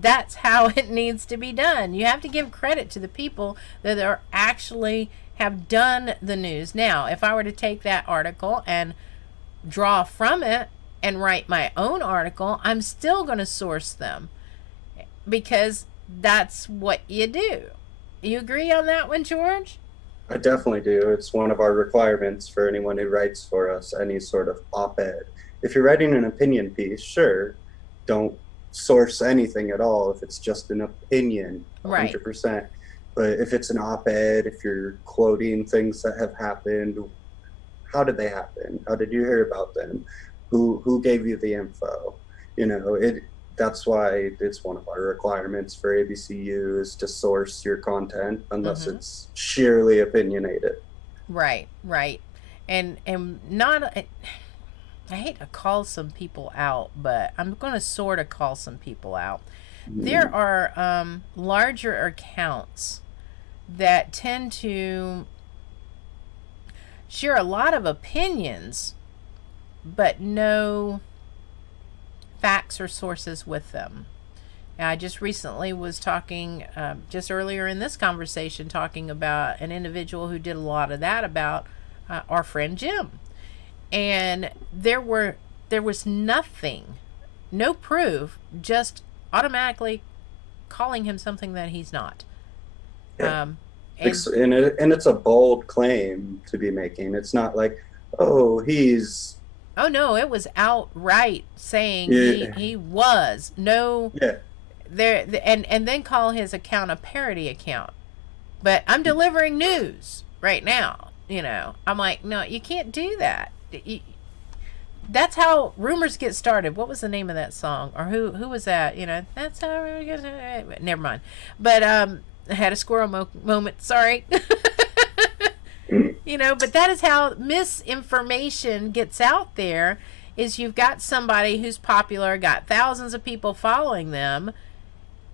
that's how it needs to be done. You have to give credit to the people that are actually have done the news. Now, if I were to take that article and draw from it and write my own article, I'm still going to source them because that's what you do. You agree on that one, George? I definitely do. It's one of our requirements for anyone who writes for us, any sort of op-ed. If you're writing an opinion piece, sure, don't source anything at all if it's just an opinion, 100%. Right. But if it's an op-ed, if you're quoting things that have happened, how did they happen? How did you hear about them? Who gave you the info? You know, that's why it's one of our requirements for ABCU is to source your content unless it's sheerly opinionated. Right. And not, I hate to call some people out, but I'm going to sort of call some people out. There are larger accounts that tend to share a lot of opinions, but no facts or sources with them. I just recently was talking, just earlier in this conversation, talking about an individual who did a lot of that about our friend Jim. And there was nothing, no proof, just automatically calling him something that he's not. Yeah. And it's a bold claim to be making. It's not like, oh, he's... Oh, no, it was outright saying he was. No... Yeah. And then call his account a parody account. But I'm delivering news right now, you know. I'm like, no, you can't do that. That's how rumors get started. What was the name of that song? Or who was that? You know, that's how rumors get started. Never mind. But I had a squirrel moment. Sorry. You know, but that is how misinformation gets out there. Is you've got somebody who's popular, got thousands of people following them,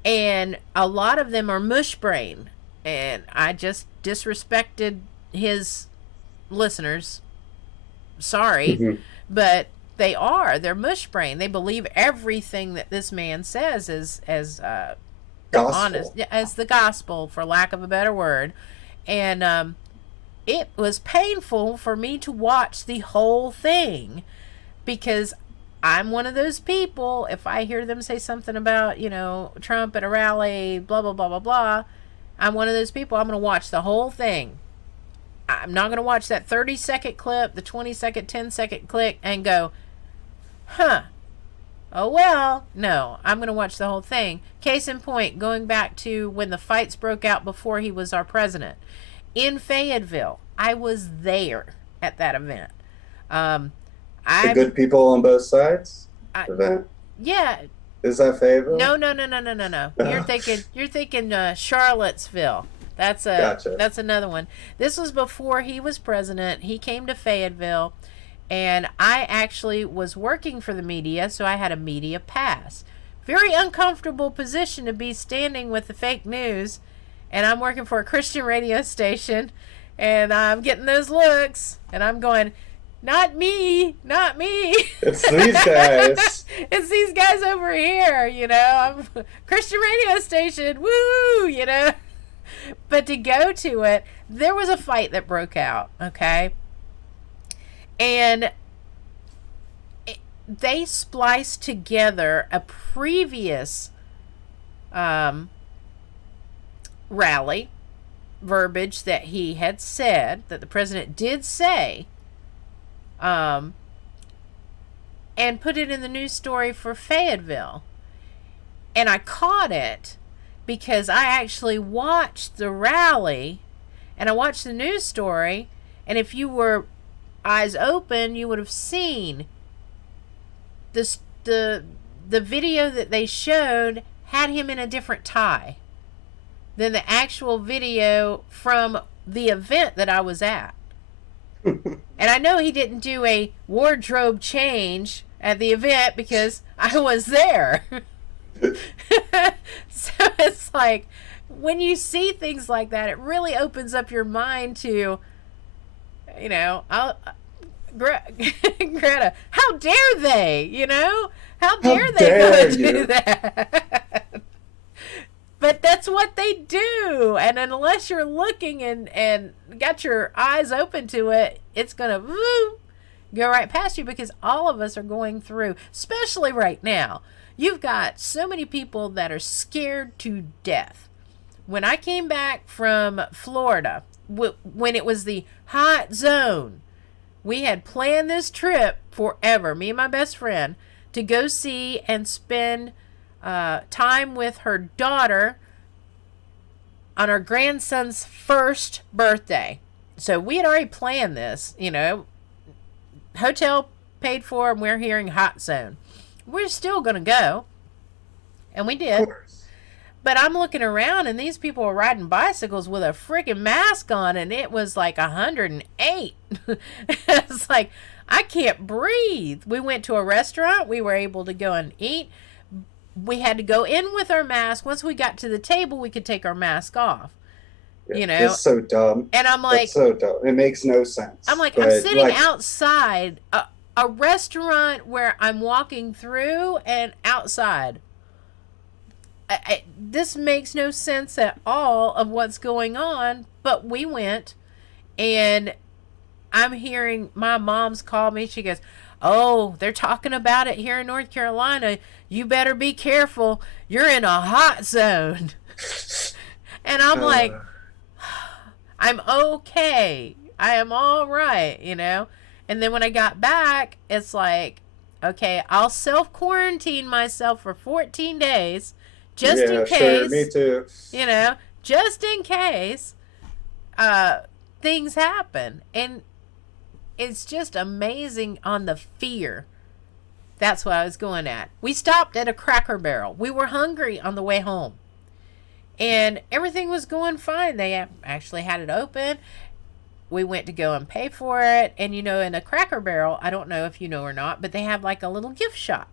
and a lot of them are mush brain. And I just disrespected his listeners. Sorry, but they're mush brain. They believe everything that this man says is as honest as the gospel, for lack of a better word. And it was painful for me to watch the whole thing, because I'm one of those people, if I hear them say something about, you know, Trump at a rally, blah blah blah blah blah, I'm one of those people. I'm going to watch the whole thing. I'm not going to watch that 30-second clip, the 20-second, 10-second clip, and go, huh, oh well. No, I'm going to watch the whole thing. Case in point, going back to when the fights broke out before he was our president. In Fayetteville, I was there at that event. The good people on both sides event? Yeah. Is that Fayetteville? No. You're thinking Charlottesville. Gotcha. That's another one. This was before he was president. He came to Fayetteville, and I actually was working for the media, so I had a media pass. Very uncomfortable position to be standing with the fake news, and I'm working for a Christian radio station, and I'm getting those looks, and I'm going, not me. It's these guys. It's these guys over here, you know. I'm Christian radio station, woo, you know. But to go to it, there was a fight that broke out, okay? And they spliced together a previous rally verbiage that he had said, that the president did say, and put it in the news story for Fayetteville. And I caught it because I actually watched the rally and I watched the news story, and if you were eyes open, you would have seen this, the video that they showed had him in a different tie than the actual video from the event that I was at. And I know he didn't do a wardrobe change at the event because I was there. So it's like, when you see things like that, it really opens up your mind to, you know, Greta, how dare they? You know, how How dare they go dare and you? do that? But that's what they do, and unless you're looking and got your eyes open to it, it's gonna go right past you because all of us are going through, especially right now. You've got so many people that are scared to death. When I came back from Florida, when it was the hot zone, we had planned this trip forever, me and my best friend, to go see and spend time with her daughter on our grandson's first birthday. So we had already planned this, you know, hotel paid for, and we're hearing hot zone. We're still going to go. And we Of did. course. But I'm looking around and these people are riding bicycles with a freaking mask on, and it was like 108. It's like, I can't breathe. We went to a restaurant. We were able to go and eat. We had to go in with our mask. Once we got to the table, we could take our mask off. Yeah, You know? it's so dumb. And I'm like, That's so dumb. It makes no sense. I'm But sitting like, outside a restaurant where I'm walking through and outside. This makes no sense at all of what's going on, but we went, and I'm hearing my mom's call me. She goes, "Oh, they're talking about it here in North Carolina. You better be careful. You're in a hot zone." And I'm like, I'm okay. I am all right, you know? And then when I got back, it's like, okay, I'll self quarantine myself for 14 days just yeah, in sure, case, me too. you know, just in case things happen. And it's just amazing on the fear. That's what I was going at. We stopped at a Cracker Barrel. We were hungry on the way home. And everything was going fine. They actually had it open. We went to go and pay for it. And, you know, in a Cracker Barrel, I don't know if you know or not, but they have like a little gift shop.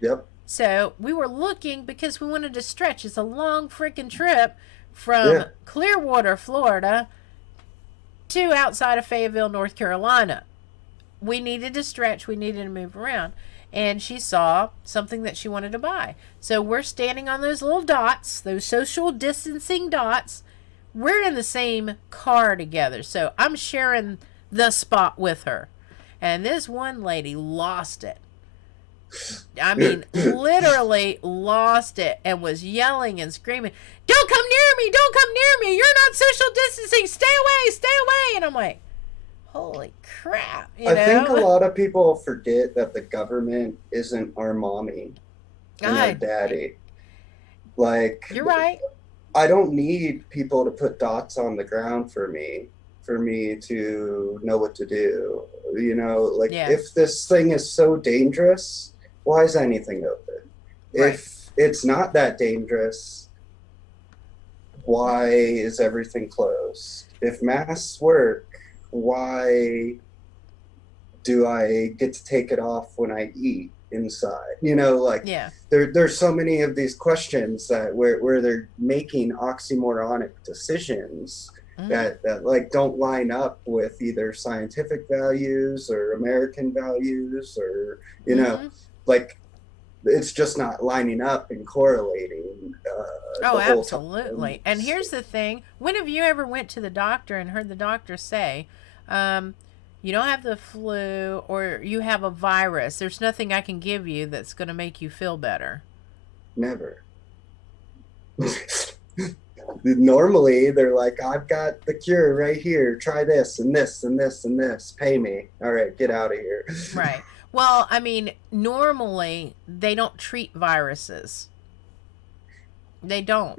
Yep. So we were looking because we wanted to stretch. It's a long freaking trip from Clearwater, Florida to outside of Fayetteville, North Carolina. We needed to stretch. We needed to move around. And she saw something that she wanted to buy. So we're standing on those little dots, those social distancing dots. We're in the same car together. So I'm sharing the spot with her. And this one lady lost it. I mean, literally lost it and was yelling and screaming, "Don't come near me! Don't come near me! You're not social distancing! Stay away! Stay away!" And I'm like, holy crap, you know? I think a lot of people forget that the government isn't our mommy and our God, daddy. Like, you're right. I don't need people to put dots on the ground for me to know what to do. You know, like, Yeah. if this thing is so dangerous, why is anything open? Right. If it's not that dangerous, why is everything closed? If masks work, why do I get to take it off when I eat inside? You know, like, Yeah. there's so many of these questions that where they're making oxymoronic decisions that like don't line up with either scientific values or American values, or you know, like, it's just not lining up and correlating. Oh, the whole absolutely. time. And here's the thing. When have you ever went to the doctor and heard the doctor say, you don't have the flu or you have a virus? There's nothing I can give you that's going to make you feel better. Never. Normally, they're like, "I've got the cure right here. Try this and this and this and this. Pay me. All right, get out of here." Right. Well, I mean, normally they don't treat viruses. They don't.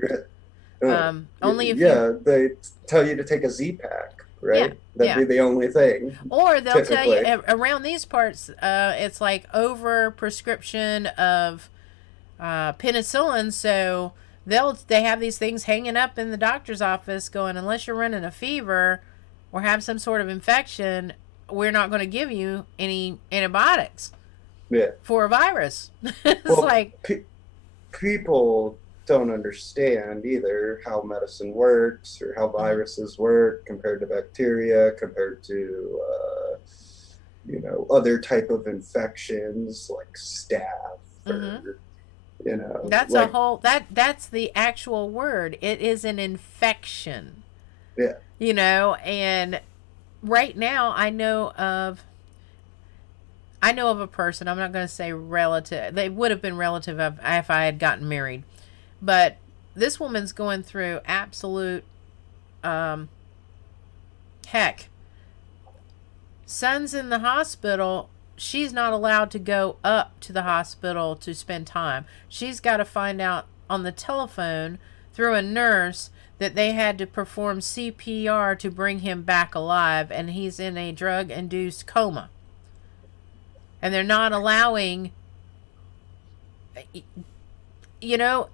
Only if you, they tell you to take a Z-Pack, right? Yeah, That'd be the only thing. or they'll tell you typically. around these parts, it's like over prescription of penicillin. So they have these things hanging up in the doctor's office, going, unless you're running a fever or have some sort of infection, we're not going to give you any antibiotics Yeah. for a virus. It's Well, like, people don't understand either how medicine works or how viruses work compared to bacteria, compared to other type of infections like staph Mm-hmm. or, That's a like, whole that's the actual word. It is an infection. yeah, And right now I know of a person, I'm not going to say relative. They would have been relative if I had gotten married. But this woman's going through absolute um heck. Son's in the hospital. She's not allowed to go up to the hospital to spend time. She's got to find out on the telephone through a nurse that they had to perform CPR to bring him back alive, and he's in a drug induced coma. And they're not allowing,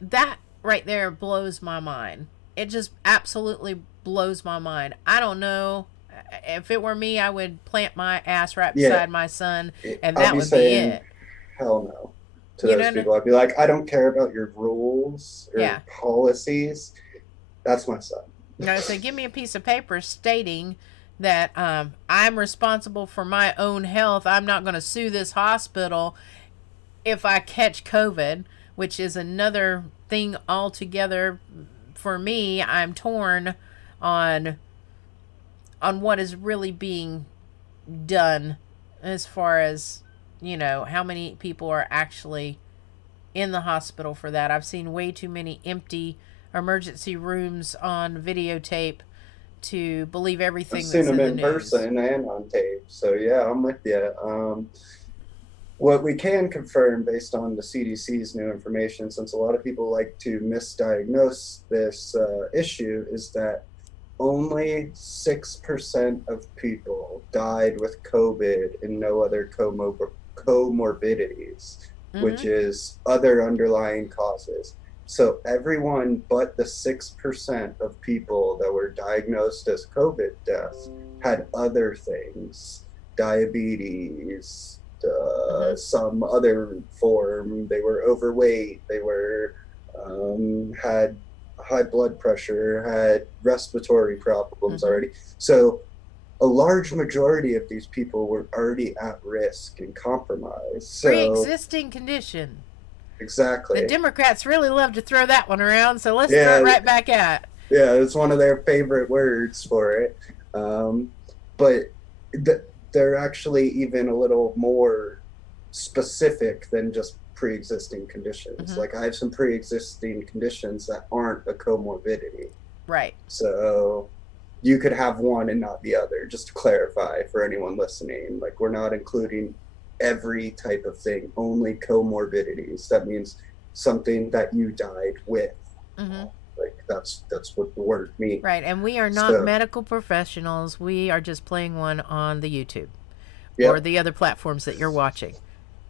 that right there blows my mind. It just absolutely blows my mind. I don't know. If it were me, I would plant my ass right yeah. beside my son, and I'd that be would be saying it. hell no to You those know? people. I'd be like, I don't care about your rules Yeah. or policies. That's my son. So give me a piece of paper stating that I'm responsible for my own health. I'm not going to sue this hospital if I catch COVID, which is another thing altogether. For me, I'm torn on what is really being done as far as how many people are actually in the hospital for that. I've seen way too many empty emergency rooms on videotape to believe I've everything seen that's them in the in news. person and on tape. So yeah, I'm with you. What we can confirm based on the CDC's new information, since a lot of people like to misdiagnose this issue, is that only 6% of people died with COVID and no other comorbidities, which Mm-hmm. is other underlying causes. So everyone but the 6% of people that were diagnosed as COVID deaths had other things, diabetes, Mm-hmm. some other form. They were overweight. They were had high blood pressure, had respiratory problems Mm-hmm. already. So a large majority of these people were already at risk and compromised. So Pre-existing condition. The exactly. Democrats really love to throw that one around, so let's throw it Yeah, right back at. yeah, it's one of their favorite words for it. Um, but they're actually even a little more specific than just pre-existing conditions. Mm-hmm. Like I have some pre-existing conditions that aren't a comorbidity. Right. So you could have one and not the other, just to clarify for anyone listening. Like we're not including every type of thing, only comorbidities. That means something that you died with. Mm-hmm. Like that's what the word means. Right, and we are not So medical professionals. We are just playing one on the YouTube yeah, or the other platforms that you're watching.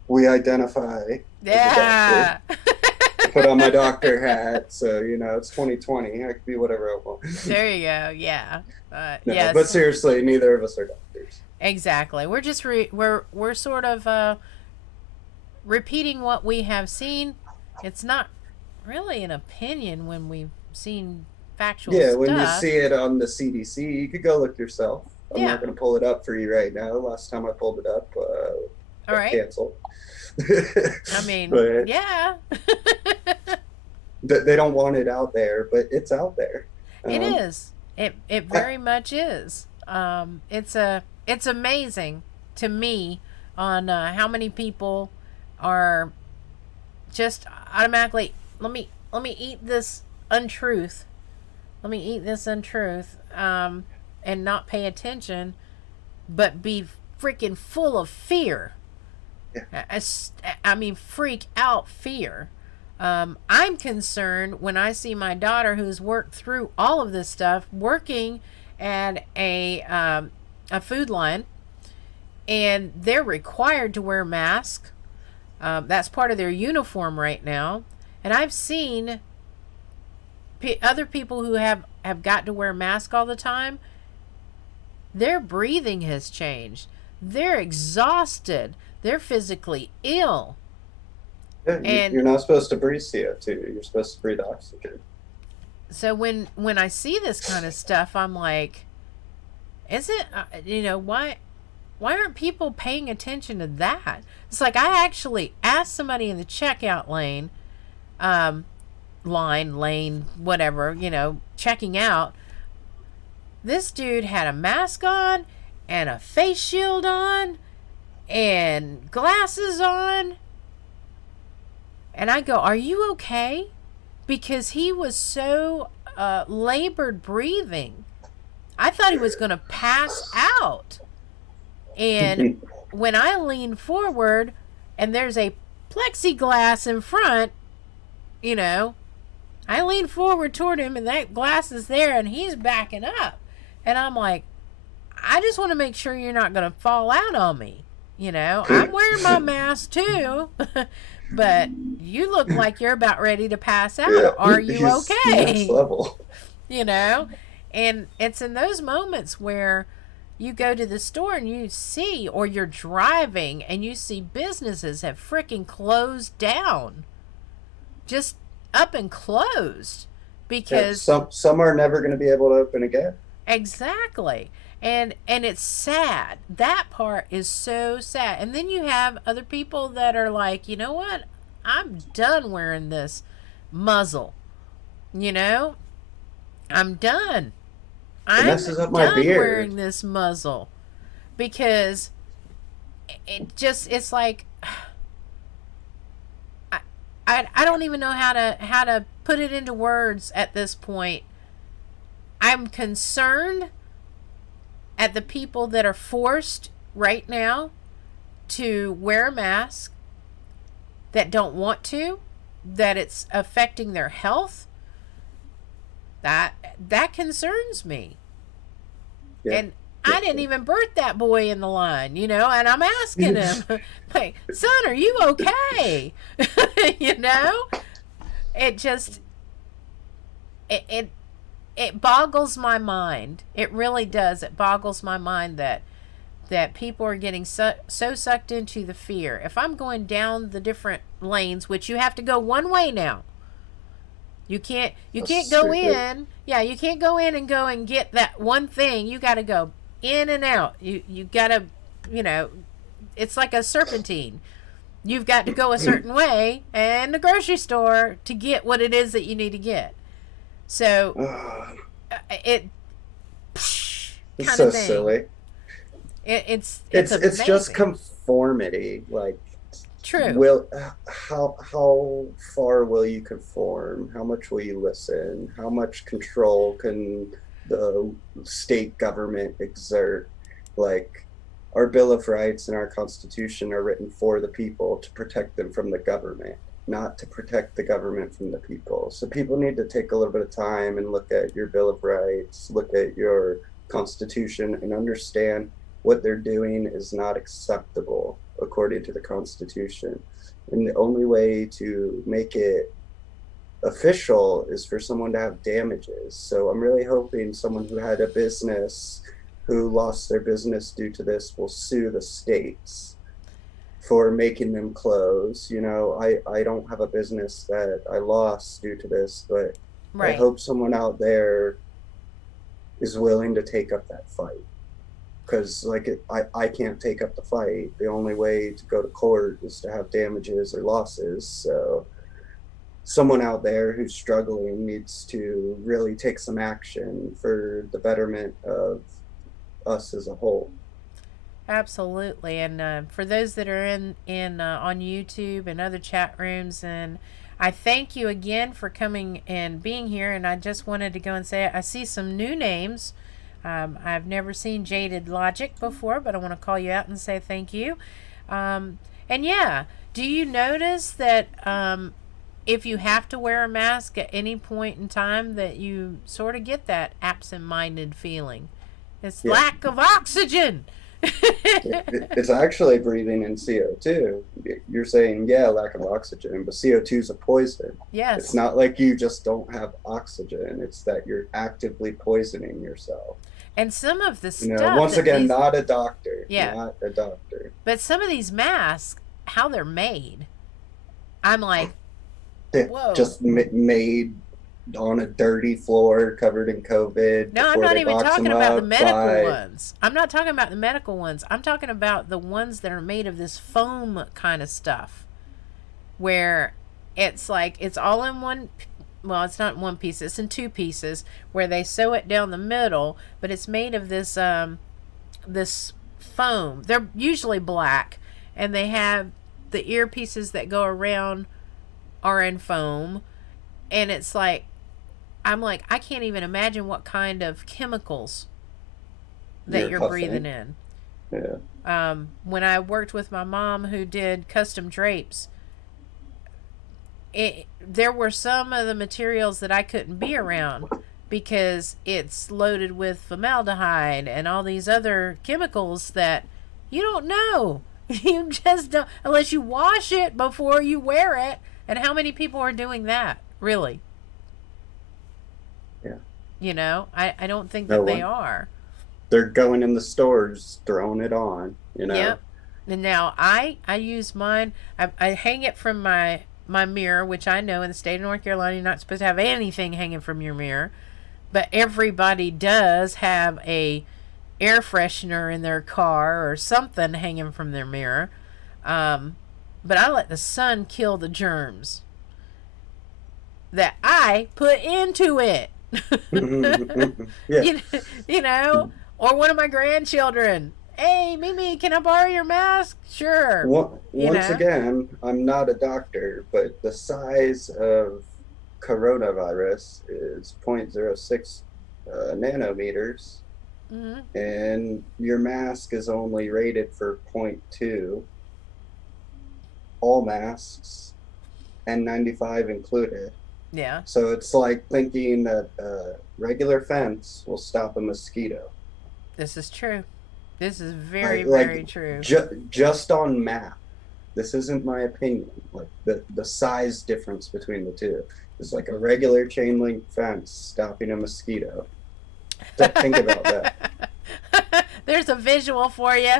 we identify as a doctor. Yeah. I put on my doctor hat, so it's 2020. I can be whatever I want. There you go. Yeah. No, Yes. but seriously, neither of us are doctors. Exactly. We're just we're sort of repeating what we have seen. It's not really an opinion when we've seen factual Yeah, when you stuff. see it on the CDC, you could go look yourself. I'm Yeah. not going to pull it up for you right now. Last time I pulled it up, All right. canceled. I mean, But yeah. they don't want it out there, but it's out there. It Um, is. It very much is. It's amazing to me on how many people are just automatically let me eat this untruth. Let me eat this untruth and not pay attention, but be freaking full of fear. yeah. I mean, freak out fear. I'm concerned when I see my daughter, who's worked through all of this stuff, working at a food line, and they're required to wear masks. That's part of their uniform right now. And I've seen other people who have got to wear masks all the time. Their breathing has changed. They're exhausted. They're physically ill. Yeah, And you're not supposed to breathe CO2. You're supposed to breathe oxygen. so when I see this kind of stuff, I'm like, is it why why aren't people paying attention to that? It's like I actually asked somebody in the checkout lane, lane, whatever, checking out. This dude had a mask on and a face shield on and glasses on. And I go, are you okay? Because he was so labored breathing. I thought he was going to pass out. And when I lean forward and there's a plexiglass in front, I lean forward toward him and that glass is there and he's backing up. And I'm like, I just want to make sure you're not going to fall out on me. I'm wearing my mask too, but you look like you're about ready to pass out. Yeah, Are you okay? Next level. And it's in those moments where you go to the store and you see, or you're driving and you see businesses have freaking closed down. Just up and closed. Because some are never going to be able to open again. Exactly. And it's sad. That part is so sad. And then you have other people that are like, you know what? I'm done wearing this muzzle. I'm done. It messes up my beard. Wearing this muzzle because it's like I don't even know how to put it into words at this point. I'm concerned at the people that are forced right now to wear a mask, that don't want to, that it's affecting their health. That concerns me. Yeah. And I didn't even birth that boy in the line, and I'm asking him, like, son, are you okay? It just, it boggles my mind. It really does. It boggles my mind that people are getting so sucked into the fear. If I'm going down the different lanes, which you have to go one way now. You can't go in. Yeah, you can't go in and go and get that one thing. You got to go in and out. You got to, it's like a serpentine. You've got to go a certain way and the grocery store to get what it is that you need to get. So it's so silly. It's just conformity. Like, true. How far will you conform? How much will you listen? How much control can the state government exert? Like, our Bill of Rights and our Constitution are written for the people to protect them from the government, not to protect the government from the people. So people need to take a little bit of time and look at your Bill of Rights, look at your Constitution, and understand what they're doing is not acceptable according to the Constitution. And the only way to make it official is for someone to have damages. So I'm really hoping someone who had a business who lost their business due to this will sue the states for making them close. I don't have a business that I lost due to this, but right. I hope someone out there is willing to take up that fight. Because I can't take up the fight. The only way to go to court is to have damages or losses. So someone out there who's struggling needs to really take some action for the betterment of us as a whole. Absolutely. And for those that are in on YouTube and other chat rooms, and I thank you again for coming and being here. And I just wanted to go and say I see some new names. I've never seen Jaded Logic before, but I want to call you out and say thank you. And yeah, do you notice that if you have to wear a mask at any point in time that you sort of get that absent-minded feeling? It's lack of oxygen. It's actually breathing in CO2. You're saying, lack of oxygen, but CO2 is a poison. Yes. It's not like you just don't have oxygen. It's that you're actively poisoning yourself. And some of the stuff... once again, not a doctor. Yeah. Not a doctor. But some of these masks, how they're made, I'm like, whoa. Just made on a dirty floor covered in COVID No, I'm before not they even box talking them about the up medical by. ones. I'm not talking about the medical ones. I'm talking about the ones that are made of this foam kind of stuff where it's like it's all in one, well, it's not in one piece, it's in two pieces where they sew it down the middle, but it's made of this foam. They're usually black, and they have the earpieces that go around are in foam, and it's like I'm like I can't even imagine what kind of chemicals that You're you're breathing huffing. in. Yeah. When I worked with my mom who did custom drapes, there were some of the materials that I couldn't be around because it's loaded with formaldehyde and all these other chemicals that you don't know. You just don't, unless you wash it before you wear it. And how many people are doing that, really? Yeah. I don't think No that they one. are. They're going in the stores, throwing it on. Yep. And now I use mine. I hang it from my mirror, which I know in the state of North Carolina you're not supposed to have anything hanging from your mirror, but everybody does have a air freshener in their car or something hanging from their mirror. Um, but I let the sun kill the germs that I put into it. Yeah. you, you know, or one of my grandchildren. Hey, Mimi, can I borrow your mask? Sure. You Once know. again, I'm not a doctor, but the size of coronavirus is zero point zero 0.06 nanometers, Hmm. and your mask is only rated for zero point 0.2, all masks, N95 included. Yeah. So it's like thinking that a regular fence will stop a mosquito. This is true. This is very, Like very true. just on math. This isn't my opinion. Like the size difference between the two is like a regular chain link fence stopping a mosquito. Think about that. There's a visual for you.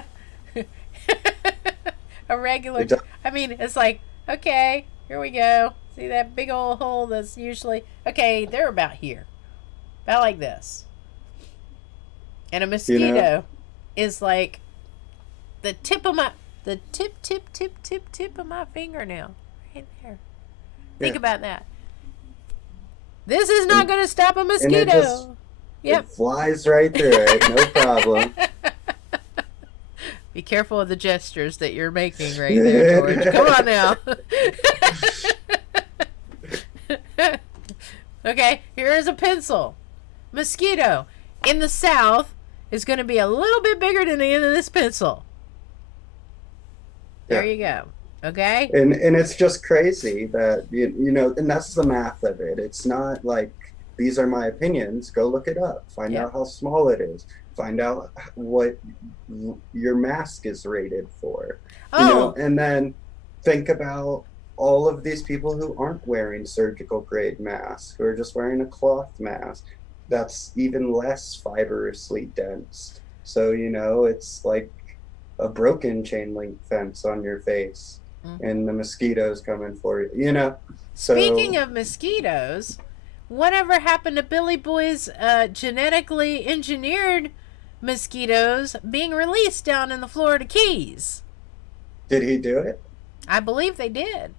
A regular. It does, I mean, it's like, okay, here we go. See that big old hole that's usually. Okay, they're about here. About like this. And a you know, mosquito is like the tip of my. The tip of my fingernail. Right there. Think yeah, about that. This is not and going to stop a and it just mosquito. Yep. it flies right through it, no problem. Be careful of the gestures that you're making right there, George. Come on now. Okay, here is a pencil. Mosquito in the south is going to be a little bit bigger than the end of this pencil. There Yeah. you go. Okay? And it's just crazy that and that's the math of it. It's not like these are my opinions. Go look it up. Find Yep. out how small it is. Find out what your mask is rated for. Oh, And then think about all of these people who aren't wearing surgical grade masks, who are just wearing a cloth mask that's even less fibrously dense. So, it's like a broken chain link fence on your face mhm. and the mosquitoes coming for you. Speaking So of mosquitoes, whatever happened to Billy Boy's genetically engineered mosquitoes being released down in the Florida Keys? did he do it? I believe they did.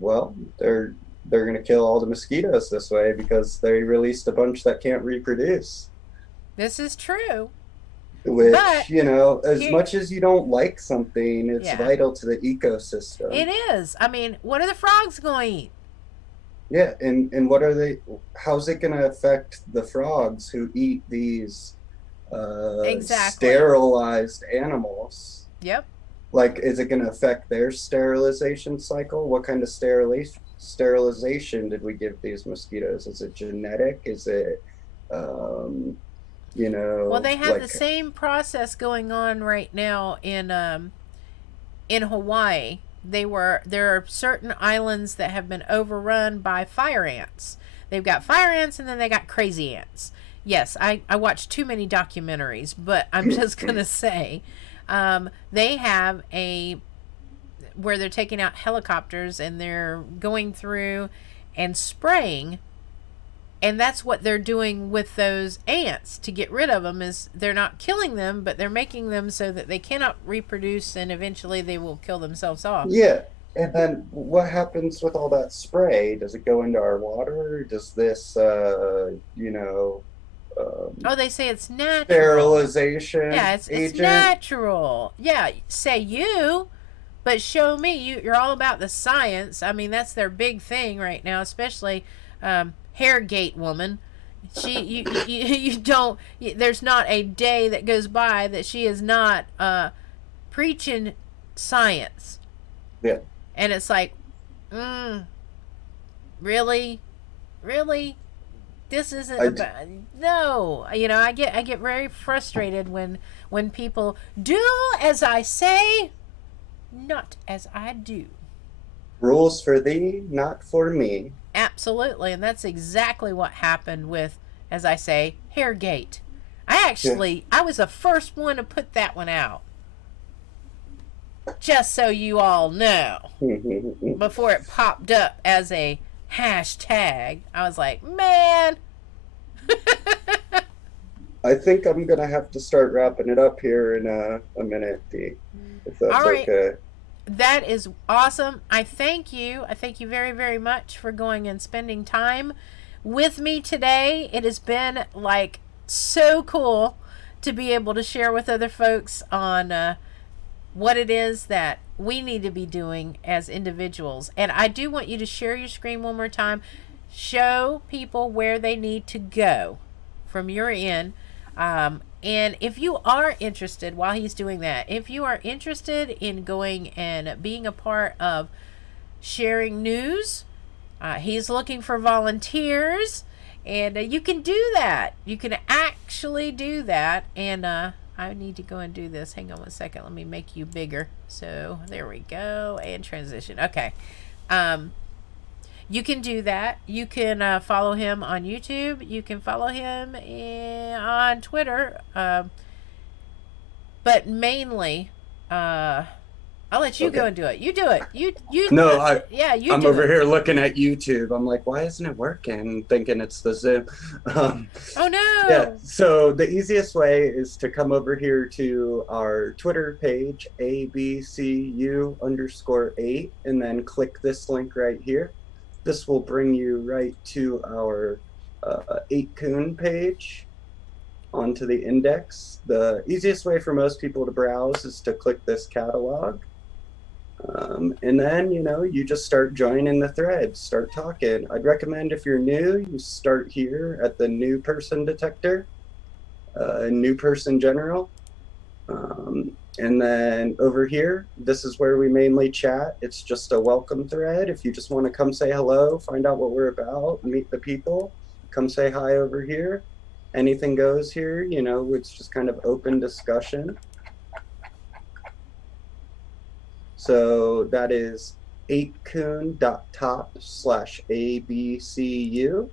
Well, they're going to kill all the mosquitoes this way because they released a bunch that can't reproduce. This is true. But Which, as here, much as you don't like something, it's yeah, vital to the ecosystem. it is. I mean, what are the frogs going to eat? Yeah, and how's it going to affect the frogs who eat these Exactly. sterilized animals? Yep. Like, is it going to affect their sterilization cycle? What kind of sterilization did we give these mosquitoes? Is it genetic? Is it, um, Well, they have the like, same process going on right now in Hawaii. There are certain islands that have been overrun by fire ants. They've got fire ants and then they got crazy ants. Yes, I watched too many documentaries, but I'm just gonna say they have a where they're taking out helicopters and they're going through and spraying. And that's what they're doing with those ants to get rid of them, is they're not killing them, but they're making them so that they cannot reproduce, and eventually they will kill themselves off. Yeah. And then what happens with all that spray? Does it go into our water? Does this, Oh, they say it's natural. sterilization Yeah, it's agent? natural. Yeah, say you, but show me. You're all about the science. I mean, that's their big thing right now, especially Hairgate woman. You don't. There's not a day that goes by that she is not preaching science. Yeah. And it's like, really, really, this isn't about. No, I get very frustrated when people do as I say, not as I do. Rules for thee, not for me. Absolutely, and that's exactly what happened with, as I say, Hairgate. I was the first one to put that one out. Just so you all know. Before it popped up as a hashtag, I was like, man. I think I'm going to have to start wrapping it up here in a minute, Dee, if that's all right. okay. That is awesome. I thank you. I thank you very, very much for going and spending time with me today. It has been like so cool to be able to share with other folks on what it is that we need to be doing as individuals. And I do want you to share your screen one more time. Show people where they need to go from your end. And if you are interested, while he's doing that, if you are interested in going and being a part of sharing news, he's looking for volunteers, and you can do that. You can actually do that. And I need to go and do this. Hang on one second. Let me make you bigger. So there we go. And transition. Okay. You can do that. You can follow him on YouTube. You can follow him on Twitter. But mainly, I'll let you go and do it. You do it. You. No, I'm over here looking at YouTube. I'm like, why isn't it working? Thinking it's the Zoom. Oh no. Yeah. So the easiest way is to come over here to our Twitter page, ABCU_8, and then click this link right here. This will bring you right to our 8kun page onto the index. The easiest way for most people to browse is to click this catalog. And then, you just start joining the thread, start talking. I'd recommend if you're new, you start here at the new person detector, new person general. And then over here, this is where we mainly chat. It's just a welcome thread. If you just want to come say hello, find out what we're about, meet the people, come say hi over here. Anything goes here, it's just kind of open discussion. So that is 8kun.top/ABCU.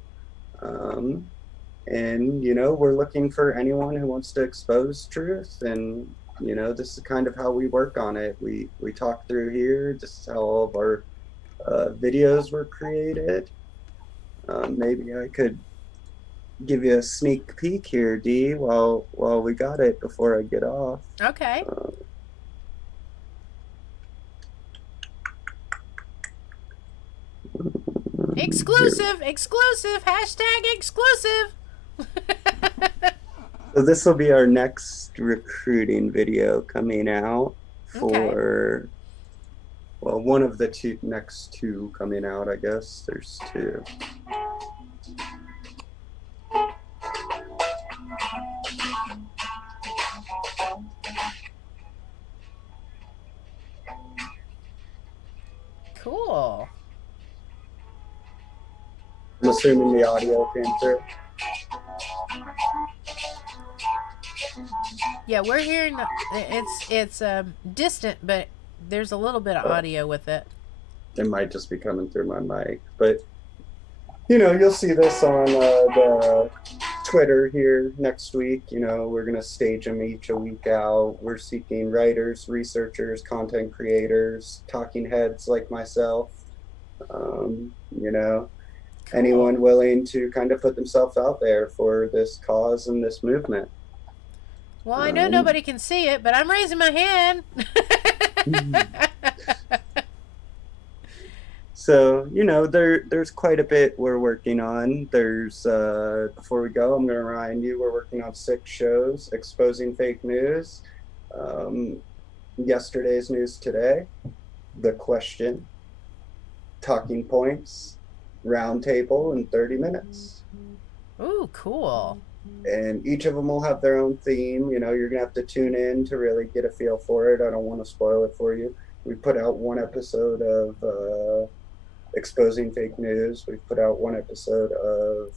And, we're looking for anyone who wants to expose truth. And, this is kind of how we work on it. We talk through here. This is how all of our videos were created. Maybe I could give you a sneak peek here, Dee, while we got it before I get off. Okay. Exclusive, hashtag exclusive. So this will be our next recruiting video coming out for, well, one of the next two coming out, I guess. There's two. Cool. I'm assuming the audio came through. Yeah, we're hearing it's distant, but there's a little bit of audio with it. It might just be coming through my mic, but you'll see this on the Twitter here next week. We're gonna stage them each a week out. We're seeking writers, researchers, content creators, talking heads like myself. Cool. anyone willing to kind of put themselves out there for this cause and this movement. Well, I know Um, nobody can see it, but I'm raising my hand. so, there's quite a bit we're working on. Before we go, I'm going to remind you we're working on 6 shows exposing fake news. Um, Yesterday's news today, the question, talking points, roundtable in 30 minutes. Ooh, cool. And each of them will have their own theme. You're going to have to tune in to really get a feel for it. I don't want to spoil it for you. We put out one episode of exposing fake news. We've put out one episode of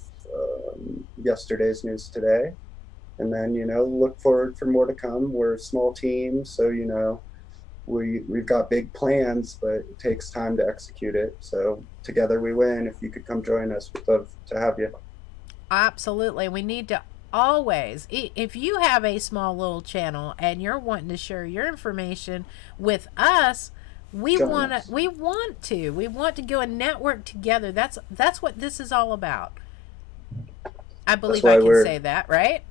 yesterday's news today. And then, look forward for more to come. We're a small team, so, we've got big plans, but it takes time to execute it. So together we win. If you could come join us, we'd love to have you. Absolutely. We need to always, if you have a small little channel and you're wanting to share your information with us, we Join want us. to we want to go and network together. That's what this is all about. I believe I why can we're say that, right?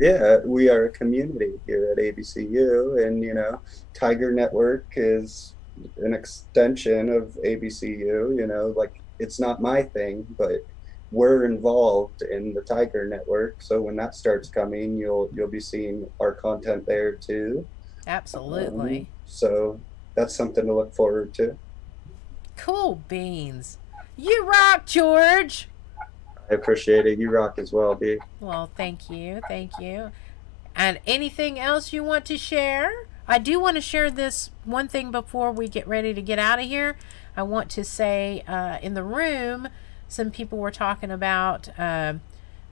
Yeah, we are a community here at ABCU, and Tiger Network is an extension of ABCU. Like, it's not my thing, but we're involved in the Tiger Network. So when that starts coming, you'll be seeing our content there too. Absolutely. So that's something to look forward to. Cool beans. You rock, George. I appreciate it. You rock as well, B. Well, thank you. Thank you. And anything else you want to share? I do want to share this one thing before we get ready to get out of here. I want to say in the room, some people were talking about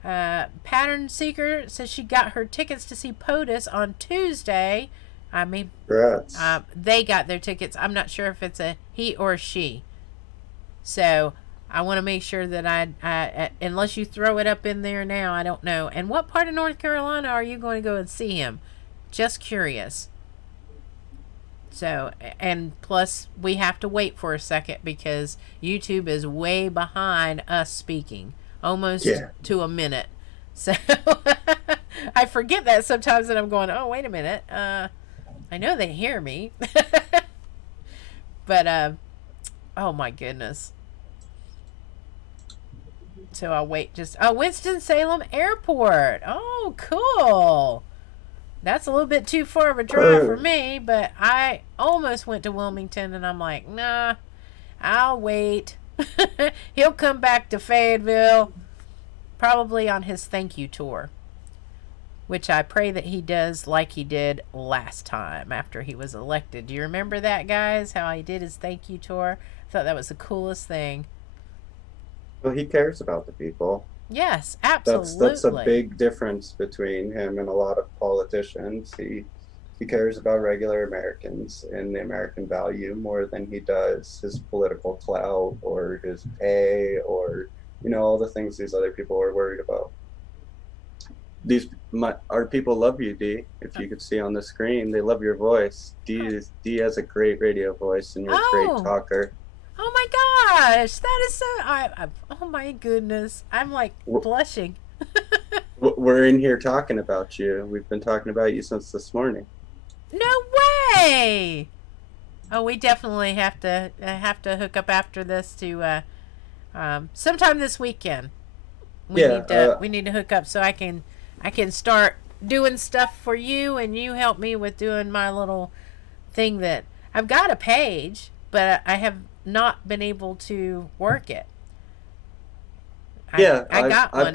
Pattern Seeker says she got her tickets to see POTUS on Tuesday. I mean, Congrats. they got their tickets. I'm not sure if it's a he or she. So I want to make sure that I unless you throw it up in there now, I don't know. And what part of North Carolina are you going to go and see him? Just curious. So, and plus we have to wait for a second because YouTube is way behind us speaking, almost to a minute. So I forget that sometimes, and I'm going, oh, wait a minute. I know they hear me. But, oh my goodness. So I'll wait Winston-Salem Airport. Oh, cool. That's a little bit too far of a drive for me, but I almost went to Wilmington, and I'm like, nah, I'll wait. He'll come back to Fayetteville, probably on his thank you tour, which I pray that he does like he did last time after he was elected. Do you remember that, guys? How he did his thank you tour? I thought that was the coolest thing. Well, he cares about the people. Yes, absolutely. That's a big difference between him and a lot of politicians. He cares about regular Americans and the American value more than he does his political clout or his pay or all the things these other people are worried about. Our people love you, Dee. If you could see on the screen, they love your voice. Dee has a great radio voice, and you're a great talker. Oh my gosh, that is so. Oh my goodness, I'm like blushing. We're in here talking about you. We've been talking about you since this morning. No way. Oh, we definitely have to hook up after this to sometime this weekend. We need to hook up so I can start doing stuff for you, and you help me with doing my little thing that I've got a page, but I have not been able to work it. I've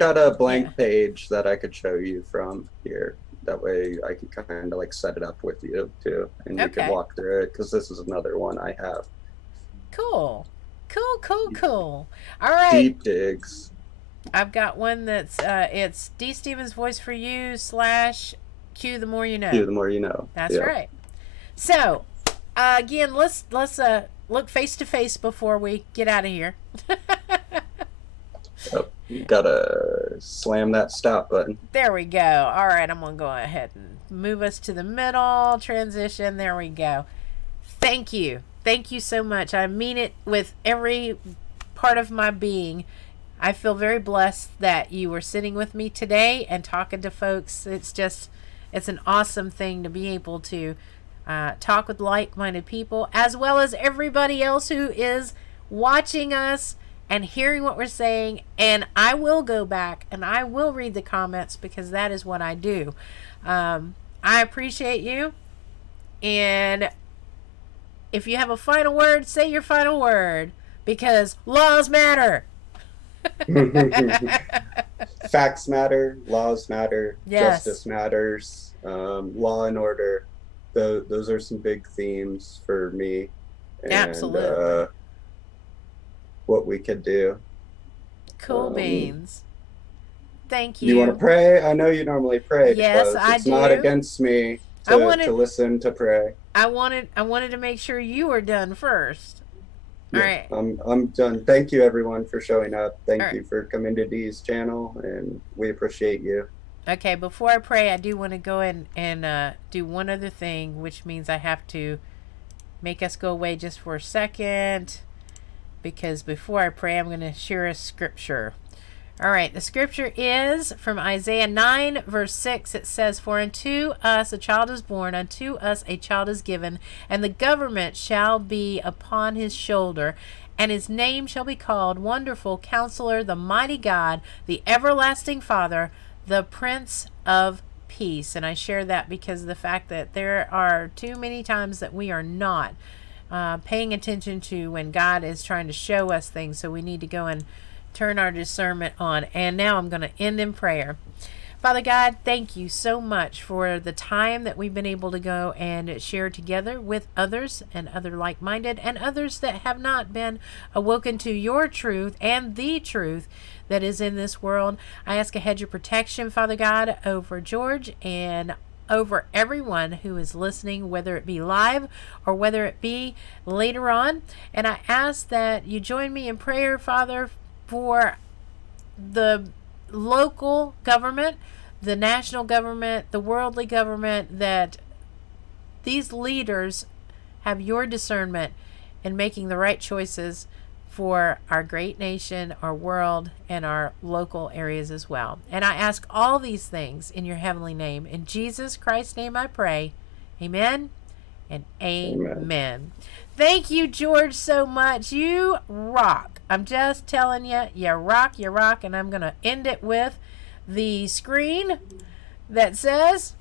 got a blank page that I could show you from here. That way I can kind of like set it up with you too, and you can walk through it, because this is another one I have. Cool. All right. Deep digs. I've got one that's it's D. Stevens Voice for You / Q the More You Know. Q the More You Know. That's right. So again, let's look face to face before we get out of here. You gotta slam that stop button. There we go. All right, I'm gonna go ahead and move us to the middle transition. There we go. Thank you so much. I mean it with every part of my being. I feel very blessed that you were sitting with me today and talking to folks. It's an awesome thing to be able to talk with like-minded people, as well as everybody else who is watching us and hearing what we're saying. And I will go back and I will read the comments because that is what I do. I appreciate you. And if you have a final word, say your final word, because laws matter. Facts matter, laws matter, Yes. justice matters, law and order. Those are some big themes for me. And, Absolutely. What we could do. Cool beans. Thank you. You want to pray? I know you normally pray. Yes, because I it's do. not against me to listen to pray. I wanted to make sure you were done first. All right. I'm done. Thank you everyone for showing up. Thank you right. for coming to Dee's channel, and we appreciate you. Okay, before I pray, I do want to go in and do one other thing, which means I have to make us go away just for a second, because before I pray, I'm going to share a scripture. All right, the scripture is from Isaiah 9, verse 6. It says, "For unto us a child is born, unto us a child is given, and the government shall be upon his shoulder, and his name shall be called Wonderful Counselor, the Mighty God, the Everlasting Father, the Prince of Peace." And I share that because of the fact that there are too many times that we are not paying attention to when God is trying to show us things. So we need to go and turn our discernment on. And now I'm going to end in prayer. Father God, thank you so much for the time that we've been able to go and share together with others and other like-minded and others that have not been awoken to your truth and the truth that is in this world. I ask a hedge of protection, Father God, over George and over everyone who is listening, whether it be live or whether it be later on. And I ask that you join me in prayer, Father, for the local government, the national government, the worldly government, that these leaders have your discernment in making the right choices for our great nation, our world, and our local areas as well. And I ask all these things in your heavenly name. In Jesus Christ's name I pray. Amen and amen. Thank you, George, so much. You rock. I'm just telling you, you rock, you rock. And I'm going to end it with the screen that says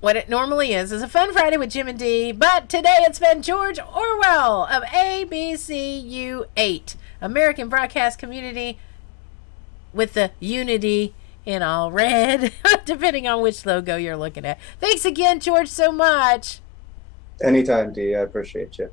what it normally is a Fun Friday with Jim and Dee. But today it's been George Orwell of ABCU 8, American Broadcast Community, with the unity in all red, depending on which logo you're looking at. Thanks again, George, so much. Anytime, Dee. I appreciate you.